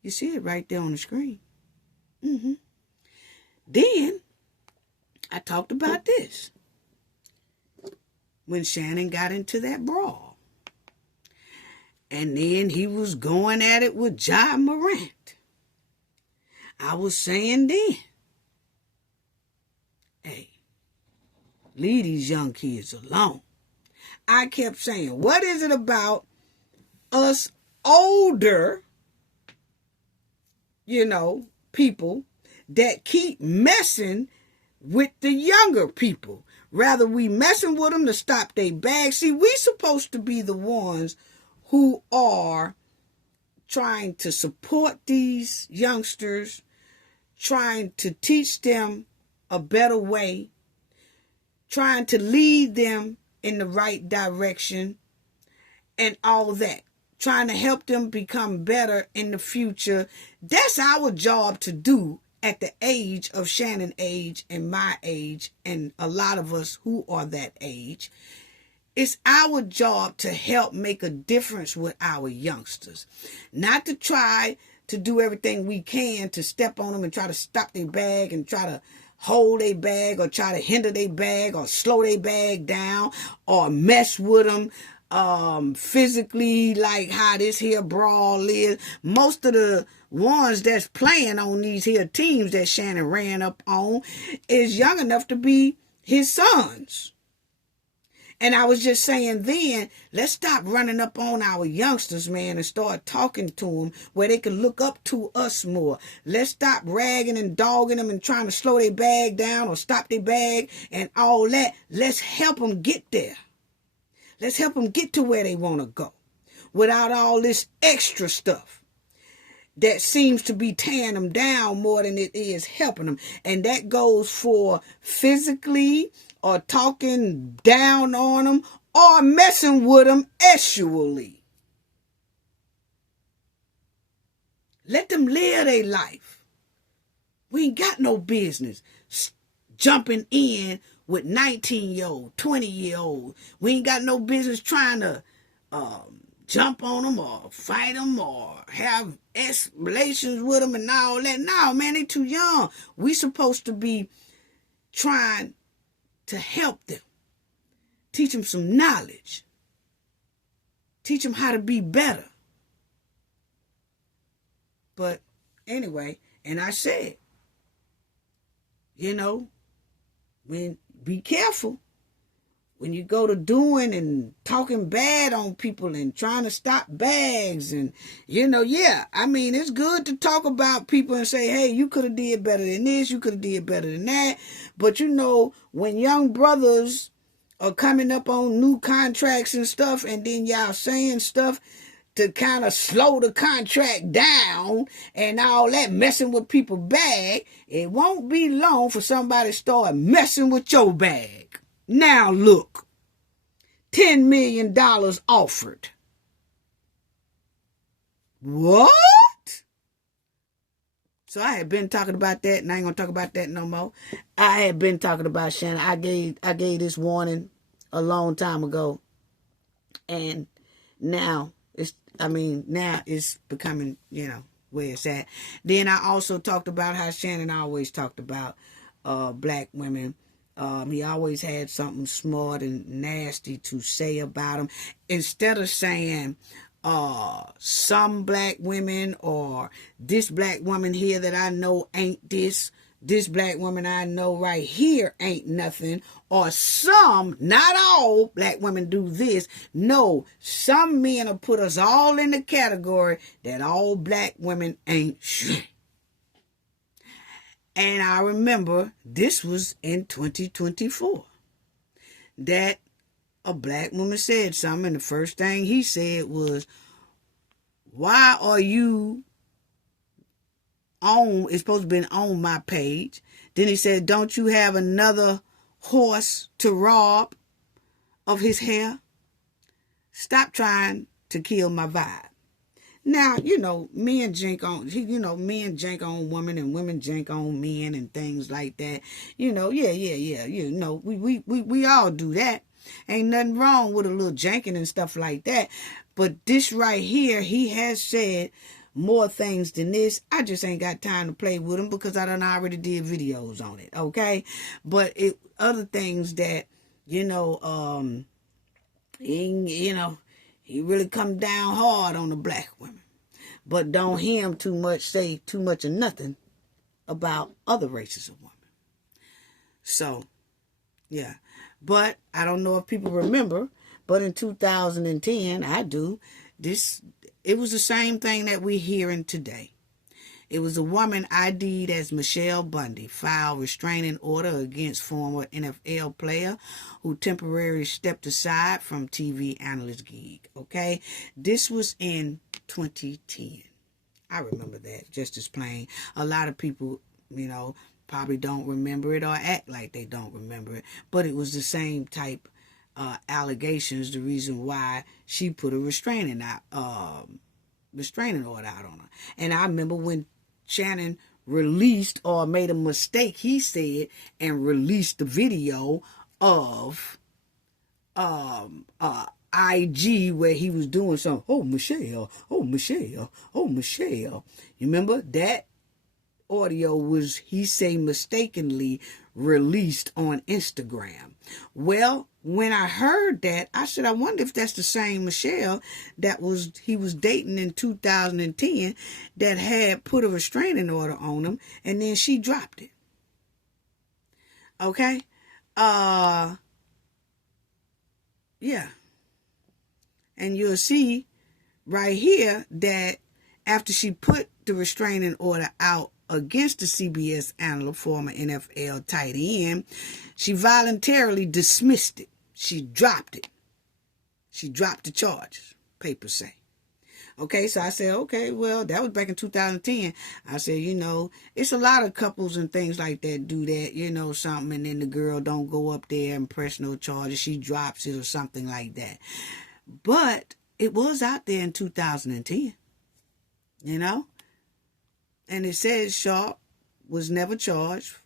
You see it right there on the screen. Then I talked about this when Shannon got into that brawl. And then he was going at it with Ja Morant. I was saying then, hey, leave these young kids alone. I kept saying, what is it about us older, people that keep messing with the younger people? Rather, we messing with them to stop their bags. See, we supposed to be the ones who are trying to support these youngsters, trying to teach them a better way, trying to lead them in the right direction, and all that. Trying to help them become better in the future. That's our job to do at the age of Shannon's age and my age, and a lot of us who are that age. It's our job to help make a difference with our youngsters. Not to try to do everything we can to step on them and try to stop their bag and try to hold their bag or try to hinder their bag or slow their bag down or mess with them physically, like how this here brawl is. Most of the ones that's playing on these here teams that Shannon ran up on is young enough to be his sons. And I was just saying then, let's stop running up on our youngsters, man, and start talking to them where they can look up to us more. Let's stop ragging and dogging them and trying to slow their bag down or stop their bag and all that. Let's help them get there. Let's help them get to where they want to go without all this extra stuff that seems to be tearing them down more than it is helping them. And that goes for physically or talking down on them or messing with them sexually. Let them live their life. We ain't got no business jumping in with 19-year-old, 20-year-old. We ain't got no business trying to jump on them or fight them or have relations with them and all that. No, man, they too young. We supposed to be trying to help them. Teach them some knowledge. Teach them how to be better. But anyway, and I said, be careful when you go to doing and talking bad on people and trying to stop bags and, I mean, it's good to talk about people and say, hey, you could have did better than this, you could have did better than that. But, when young brothers are coming up on new contracts and stuff, and then y'all saying stuff to kind of slow the contract down and all that, messing with people's bag, it won't be long for somebody to start messing with your bag. Now look, $10 million offered. What? So I had been talking about that, and I ain't gonna talk about that no more. I had been talking about Shannon. I gave this warning a long time ago, and now it's becoming, where it's at. Then I also talked about how Shannon always talked about black women. He always had something smart and nasty to say about them. Instead of saying some black women or this black woman here that I know ain't this black woman I know right here ain't nothing, or some, not all black women do this. No, some men will put us all in the category that all black women ain't shit. And I remember this was in 2024 that a black woman said something, and the first thing he said was, why are you it's supposed to be on my page. Then he said, don't you have another horse to rob of his hair? Stop trying to kill my vibe. Now, men jank on women and women jank on men and things like that. We all do that. Ain't nothing wrong with a little janking and stuff like that. But this right here, he has said more things than this. I just ain't got time to play with him because I done already did videos on it, okay? But other things that, he really come down hard on the black women. But don't hear him say too much of nothing about other races of women. So, yeah. But I don't know if people remember, but in 2010, I do, it was the same thing that we're hearing today. It was a woman ID'd as Michelle Bundy filed restraining order against former NFL player who temporarily stepped aside from TV analyst gig. Okay, this was in 2010. I remember that just as plain. A lot of people, probably don't remember it or act like they don't remember it, but it was the same type allegations. The reason why she put a restraining order out on her. And I remember when Shannon released or made a mistake, he said, and released the video of IG where he was doing something. Oh, Michelle. You remember that audio was, he say, mistakenly released on Instagram. Well, when I heard that, I said, I wonder if that's the same Michelle that he was dating in 2010 that had put a restraining order on him, and then she dropped it. Okay? Yeah. And you'll see right here that after she put the restraining order out against the CBS analyst, former NFL tight end, she voluntarily dismissed it. She dropped it. She dropped the charges, papers say. Okay, so I said, okay, well, that was back in 2010. I said, it's a lot of couples and things like that do that, something, and then the girl don't go up there and press no charges. She drops it or something like that. But it was out there in 2010, And it says Sharpe was never charged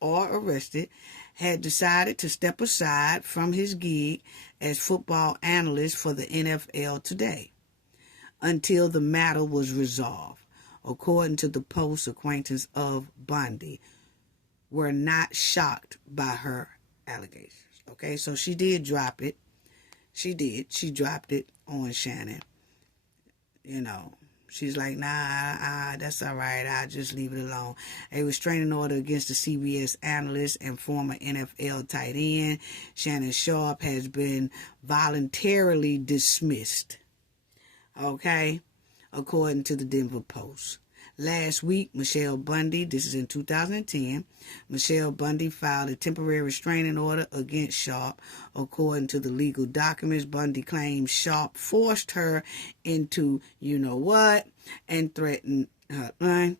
or arrested, had decided to step aside from his gig as football analyst for the NFL Today until the matter was resolved. According to the Post, acquaintance of Bundy were not shocked by her allegations. Okay, so she did drop it. She dropped it on Shannon. She's like, nah, that's all right. I'll just leave it alone. A restraining order against the CBS analyst and former NFL tight end Shannon Sharpe has been voluntarily dismissed. Okay, according to the Denver Post. Last week, Michelle Bundy, this is in 2010, Michelle Bundy filed a temporary restraining order against Sharpe. According to the legal documents, Bundy claims Sharpe forced her into you-know-what and threatened her.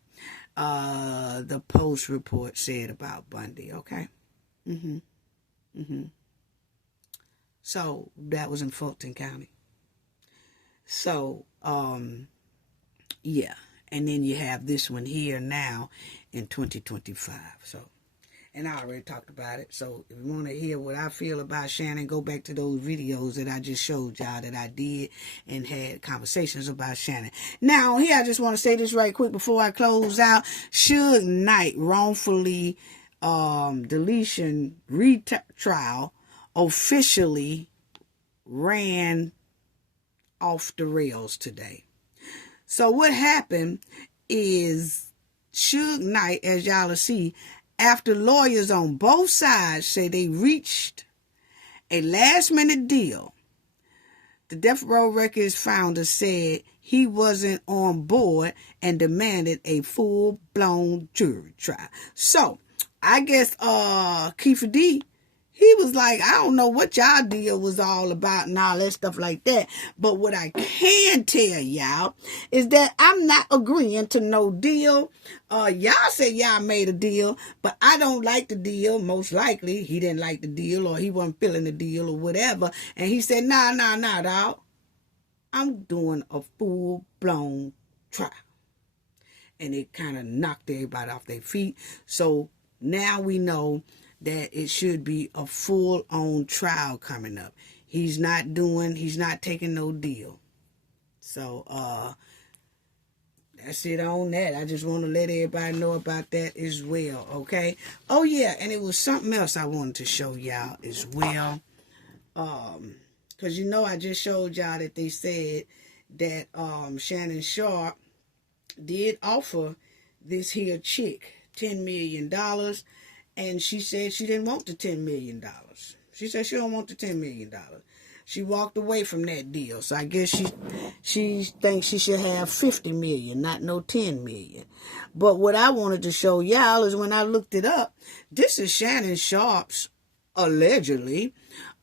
The Post report said about Bundy, okay? So, that was in Fulton County. So, yeah. And then you have this one here now in 2025. So, and I already talked about it. So if you want to hear what I feel about Shannon, go back to those videos that I just showed y'all that I did and had conversations about Shannon. Now, here I just want to say this right quick before I close out. Suge Knight wrongfully deletion retrial officially ran off the rails today. So what happened is Suge Knight, as y'all will see, after lawyers on both sides say they reached a last-minute deal, the Death Row Records founder said he wasn't on board and demanded a full-blown jury trial. So, I guess Kiefer D, he was like, I don't know what y'all deal was all about and all that stuff like that. But what I can tell y'all is that I'm not agreeing to no deal. Y'all say y'all made a deal, but I don't like the deal. Most likely he didn't like the deal or he wasn't feeling the deal or whatever. And he said, nah, dog. I'm doing a full-blown trial. And it kind of knocked everybody off their feet. So now we know that it should be a full-on trial coming up. He's not taking no deal. So, that's it on that. I just want to let everybody know about that as well, okay? Oh, yeah, and it was something else I wanted to show y'all as well. Because, I just showed y'all that they said that Shannon Sharpe did offer this here chick $10 million. And she said she didn't want the $10 million. She said she don't want the $10 million. She walked away from that deal. So I guess she thinks she should have $50 million, not no $10 million. But what I wanted to show y'all is when I looked it up, this is Shannon Sharpe's, allegedly,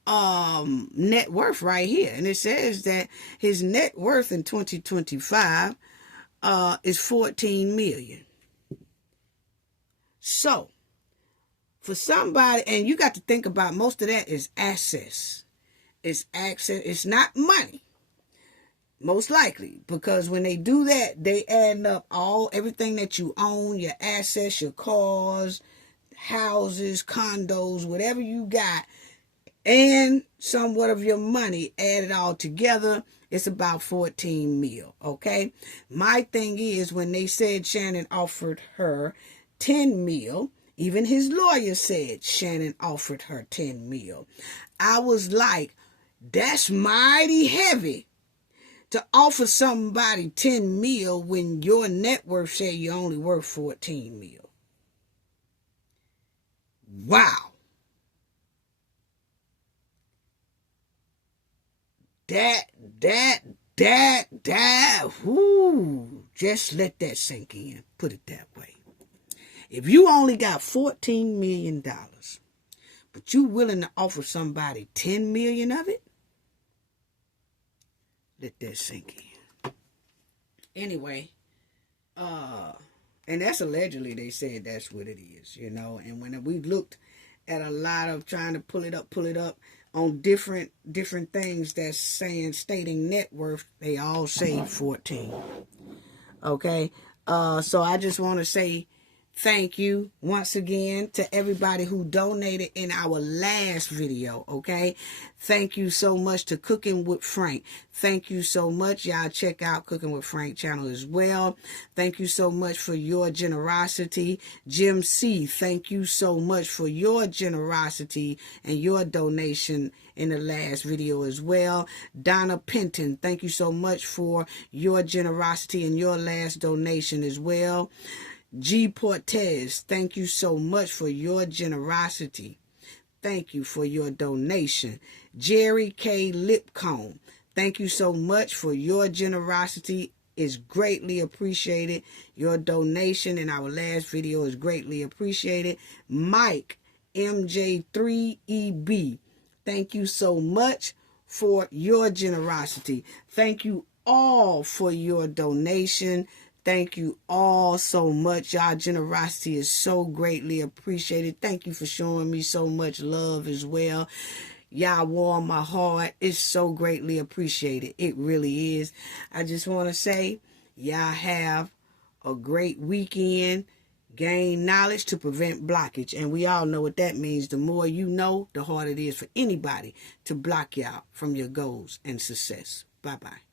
net worth right here. And it says that his net worth in 2025 is $14 million. So, for somebody, and you got to think about most of that is access. It's access. It's not money. Most likely. Because when they do that, they add up everything that you own, your assets, your cars, houses, condos, whatever you got, and somewhat of your money, add it all together, it's about 14 mil. Okay? My thing is, when they said Shannon offered her 10 mil, even his lawyer said Shannon offered her 10 mil. I was like, that's mighty heavy to offer somebody 10 mil when your net worth say you're only worth 14 mil. Wow. Whoo. Just let that sink in. Put it that way. If you only got $14 million, but you willing to offer somebody 10 million of it, let that sink in. Anyway, and that's allegedly, they said that's what it is, and when we looked at a lot of trying to pull it up on different things that's stating net worth, they all say 14. Okay, so I just want to say Thank you once again to everybody who donated in our last video, okay? Thank you so much to Cooking with Frank. Thank you so much. Y'all check out Cooking with Frank channel as well. Thank you so much for your generosity. Jim C., thank you so much for your generosity and your donation in the last video as well. Donna Penton, thank you so much for your generosity and your last donation as well. G. Portez, thank you so much for your generosity. Thank you for your donation. Jerry K. Lipcomb, thank you so much for your generosity. It's greatly appreciated. Your donation in our last video is greatly appreciated. Mike MJ3EB, thank you so much for your generosity. Thank you all for your donation. Thank you all so much. Y'all generosity is so greatly appreciated. Thank you for showing me so much love as well. Y'all warm my heart. It's so greatly appreciated. It really is. I just want to say, y'all have a great weekend. Gain knowledge to prevent blockage. And we all know what that means. The more you know, the harder it is for anybody to block y'all from your goals and success. Bye-bye.